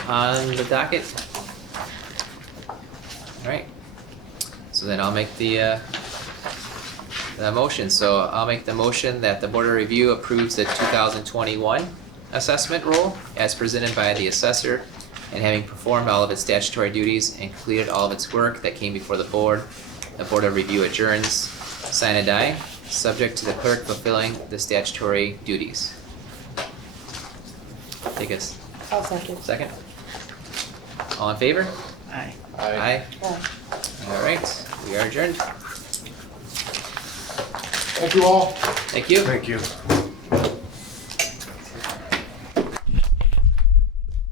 on the docket? All right. So then I'll make the motion. So I'll make the motion that the Board of Review approves the 2021 assessment roll as presented by the assessor, and having performed all of its statutory duties and completed all of its work that came before the Board of Review adjourns, sign and die, subject to the clerk fulfilling the statutory duties. Take us I'll second. second. All in favor? Aye. Aye. Aye. All right, we are adjourned. Thank you all. Thank you. Thank you.